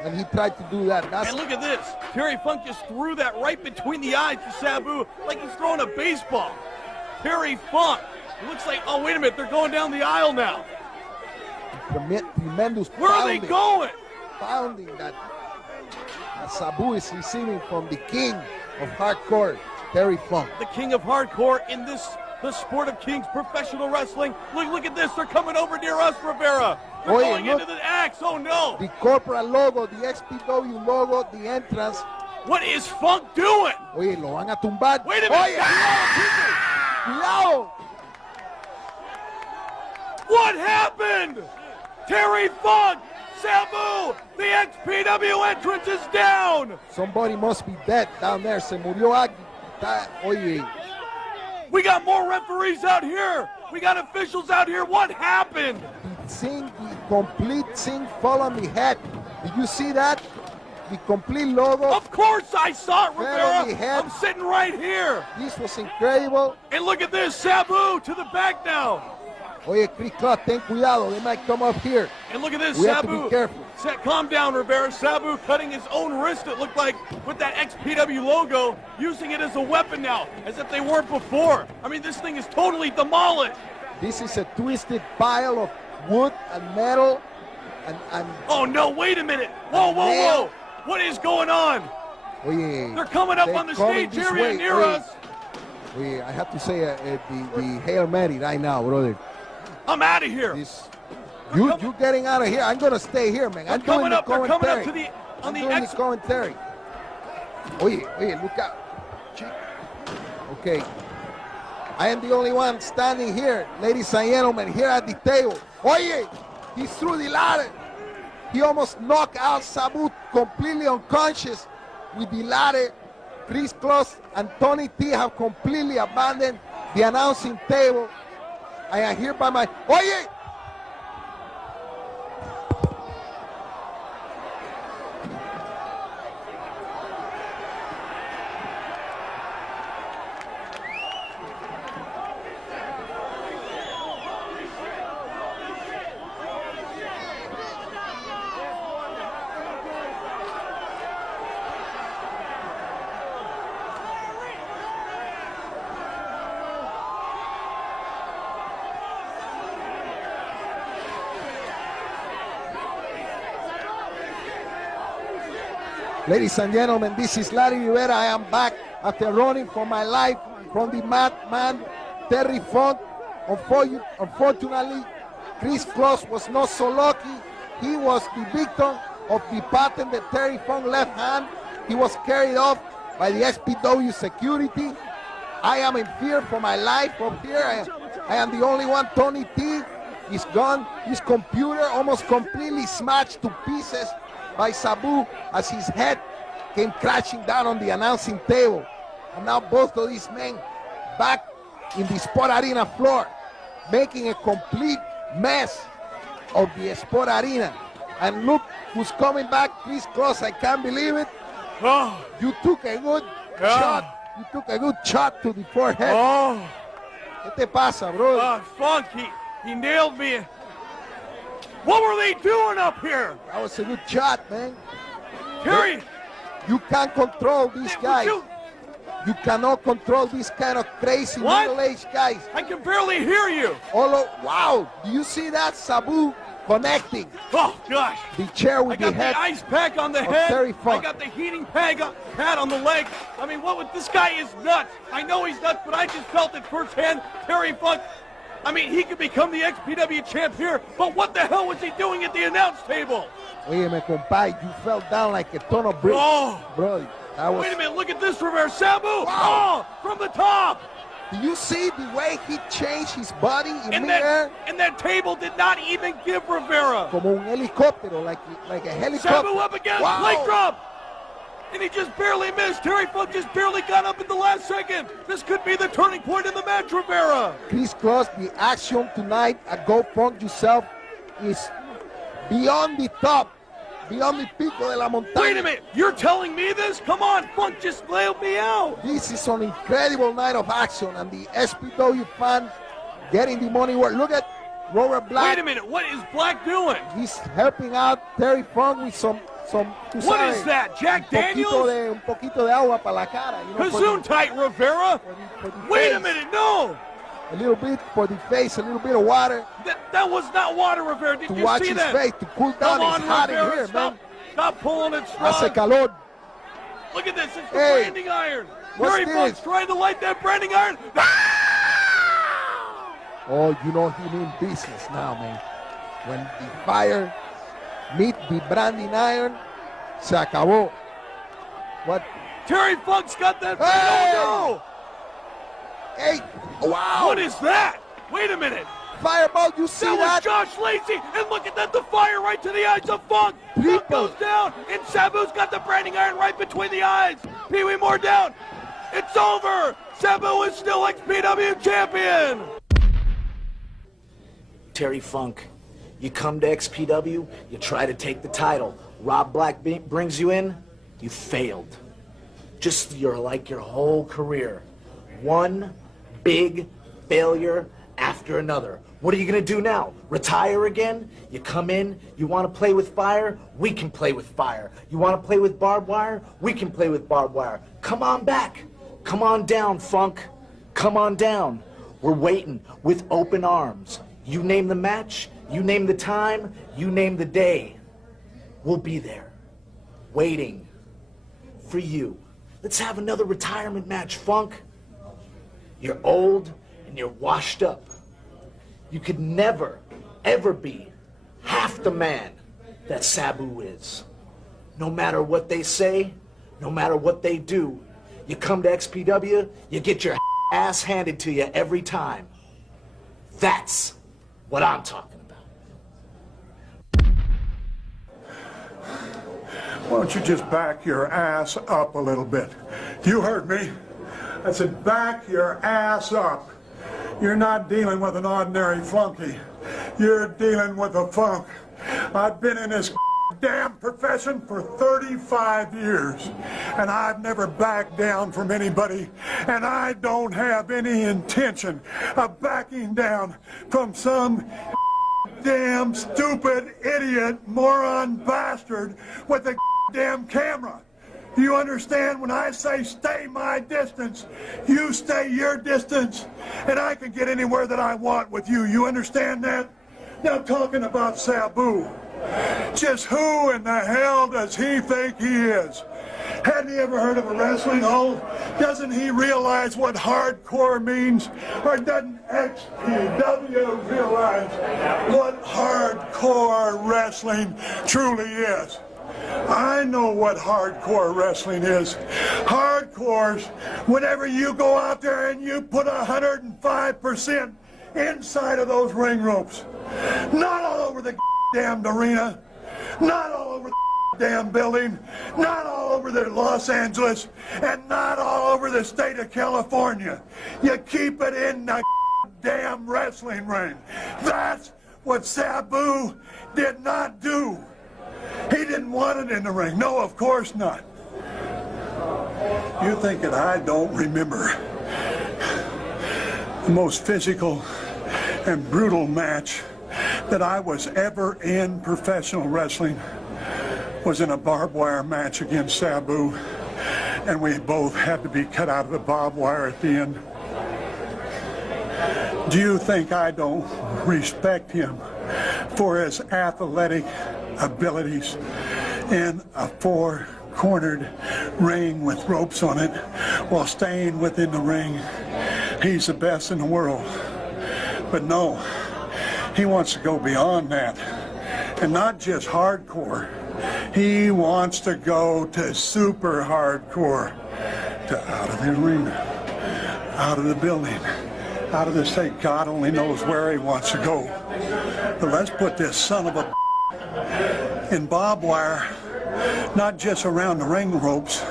And he tried to do that. And look at this. Terry Funk just threw that right between the eyes to Sabu like he's throwing a baseball. Terry Funk. It looks like, oh, wait a minute. They're going down the aisle now. Tremendous Where are they going? Pounding that Sabu is receiving from the king of hardcore, Terry Funk. The king of hardcore in the sport of kings, professional wrestling. Look at this. They're coming over near us, Rivera. They're going into the axe. Oh, no. The corporate logo, the XPW logo, the entrance. What is Funk doing? Oye, lo van a tumbar. Wait a minute. Oye, cuidado. What happened? Terry Funk, Sabu, the XPW entrance is down. Somebody must be dead down there. Se murió alguien. Oye. We got more referees out here. We got officials out here. What happened? The complete thing fall on the head. Did you see that? The complete logo. Of course I saw it, Rivera. I'm sitting right here. This was incredible. And look at this, Sabu to the back now. Oye, Kris Kloss, ten cuidado. They might come up here. And look at this, we Sabu. have to be careful. Calm down, Rivera. Sabu cutting his own wrist, it looked like, with that XPW logo, using it as a weapon now, as if they weren't before. I mean, this thing is totally demolished. This is a twisted pile of wood and metal. And oh, no, wait a minute. Whoa. What is going on? Oye, they're coming up on the stage area near us. Oye, I have to say the Hail Mary right now, brother. I'm out of here. You getting out of here? I'm gonna stay here, man. I'm doing the commentary. They're coming up to the commentary. Oye, look out. Okay. I am the only one standing here, ladies and gentlemen, here at the table. Oye, he threw the ladder. He almost knocked out Sabu, completely unconscious with the ladder. Kris Kloss and Tony T have completely abandoned the announcing table. I am here by my... Oye! Ladies and gentlemen, this is Larry Rivera. I am back after running for my life from the madman Terry Funk. Unfortunately, Kris Kloss was not so lucky. He was the victim of the patented Terry Funk left hand. He was carried off by the XPW security. I am in fear for my life up here. I am the only one. Tony T is gone. His computer almost completely smashed to pieces by Sabu as his head came crashing down on the announcing table. And now both of these men back in the Sport Arena floor, making a complete mess of the Sport Arena. And look who's coming back, Kris Kloss. I can't believe it. Oh. You took a good shot. You took a good shot to the forehead. Oh. ¿Qué te pasa, bro? Funk, he nailed me. What were they doing up here? That was a good shot, man. Terry! You can't control these guys. You cannot control these kind of crazy middle-aged guys. I can barely hear you. Wow, do you see that? Sabu connecting Oh, gosh. the chair I with the got head. the ice pack on the of head. Terry I Funk. got the heating pad on the leg. I mean, what would this guy is nuts. I know he's nuts, but I just felt it firsthand. Terry Funk, I mean, he could become the XPW champ here, but what the hell was he doing at the announce table? Oye, me compadre, you fell down like a ton of bricks. Oh. Bro, that was... Wait a minute, look at this, Rivera. Sabu! Wow. Oh, from the top! Do you see the way he changed his body in midair? And that table did not even give Rivera. Como un helicóptero, like a helicopter. Sabu up again, Wow. leg drop! And he just barely missed. Terry Funk just barely got up in the last second. This could be the turning point in the match, Rivera. Kris Kloss, the action tonight at Go Funk Yourself is beyond the top, beyond the pico de la montaña. Wait a minute, you're telling me this? Come on, Funk just lailed me out. This is an incredible night of action, and the SPW fan getting the money worth. Look at Robert Black. Wait a minute, what is Black doing? He's helping out Terry Funk with some. What is that, Jack Daniels? Un poquito de agua para la cara. You know, Kazoon tight, Rivera. for the Wait face. a minute, no. A little bit for the face, a little bit of water That was not water, Rivera. Did to you watch see his that? face, to cool down. Come on, It's hot Rivera, in here, stop, man. stop pulling it strong. Hace calor. Look at this, it's the Hey, branding iron. what's Terry Funk's this? trying to light that branding iron. Oh, you know he means business now, man. When the fire meet the branding iron, se acabó. What? Terry Funk's got that. Hey! Oh, Hey, wow. no. What is that? Wait a minute. Fireball, you see That was that? Josh Lacey, and look at that, the fire right to the eyes of Funk. Funk People. goes down, and Sabu's got the branding iron right between the eyes. Pee Wee Moore down. It's over. Sabu is still XPW champion. Terry Funk, you come to XPW, you try to take the title. Rob Black brings you in, you failed. Just like your whole career. One big failure after another. What are you gonna do now? Retire again? You come in, you wanna play with fire? We can play with fire. You wanna play with barbed wire? We can play with barbed wire. Come on back. Come on down, Funk. Come on down. We're waiting with open arms. You name the match, you name the time, you name the day. We'll be there, waiting for you. Let's have another retirement match, Funk. You're old and you're washed up. You could never, ever be half the man that Sabu is. No matter what they say, no matter what they do, you come to XPW, you get your ass handed to you every time. That's what I'm talking about. Why don't you just back your ass up a little bit? You heard me. I said back your ass up. You're not dealing with an ordinary flunky. You're dealing with a funk. I've been in this damn profession for 35 years, and I've never backed down from anybody, and I don't have any intention of backing down from some damn stupid idiot moron bastard with a damn camera. Do you understand? When I say stay my distance, you stay your distance, and I can get anywhere that I want with you. You understand that? Now, talking about Sabu, just who in the hell does he think he is? Hadn't he ever heard of a wrestling hole? Doesn't he realize what hardcore means? Or doesn't XPW realize what hardcore wrestling truly is? I know what hardcore wrestling is. Hardcore's whenever you go out there and you put 105% inside of those ring ropes. Not all over the damned arena. Not all over the damn building. Not all over the Los Angeles. And not all over the state of California. You keep it in the damn wrestling ring. That's what Sabu did not do. He didn't want it in the ring. No, of course not. You think that I don't remember the most physical and brutal match that I was ever in professional wrestling was in a barbed wire match against Sabu, and we both had to be cut out of the barbed wire at the end. Do you think I don't respect him for his athletic abilities in a four-cornered ring with ropes on it while staying within the ring. He's the best in the world. But no, he wants to go beyond that. And not just hardcore. He wants to go to super hardcore, to out of the arena, out of the building, out of the state. God only knows where he wants to go. But let's put this son of a in barbed wire, not just around the ring ropes.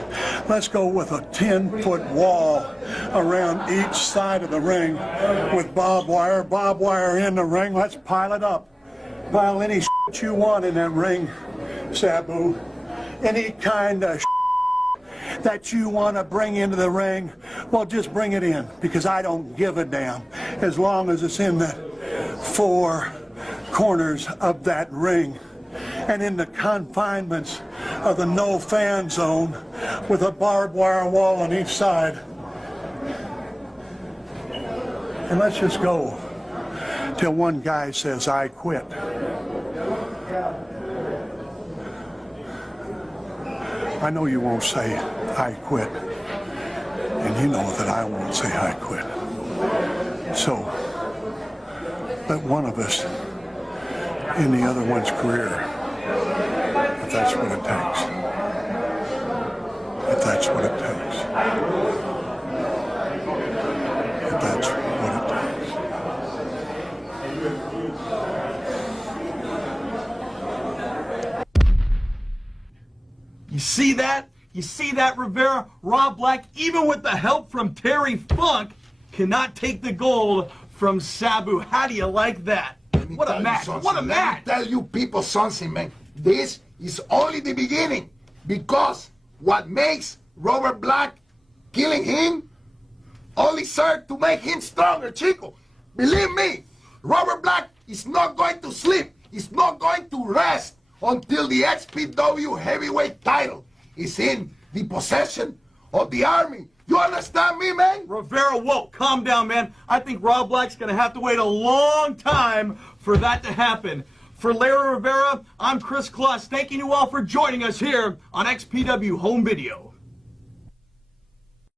Let's go with a 10-foot wall around each side of the ring with barbed wire in the ring. Let's pile it up. Pile any shit you want in that ring, Sabu. Any kind of shit that you want to bring into the ring, well, just bring it in, because I don't give a damn as long as it's in the four corners of that ring and in the confinements of the no fan zone with a barbed wire wall on each side. And let's just go till one guy says, I quit. I know you won't say, I quit. And you know that I won't say, I quit. So, let one of us in the other one's career, if that's what it takes. If that's what it takes. If that's what it takes. You see that? You see that, Rivera? Rob Black, even with the help from Terry Funk, cannot take the gold from Sabu. How do you like that? What a match! What a match! Let me tell you people something, man. This is only the beginning, because what makes Robert Black killing him only served to make him stronger, Chico. Believe me, Robert Black is not going to sleep. He's not going to rest until the XPW heavyweight title is in the possession of the Army. You understand me, man? Rivera, whoa, calm down, man. I think Rob Black's going to have to wait a long time for that to happen. For Larry Rivera, I'm Kris Kloss, thanking you all for joining us here on XPW Home Video.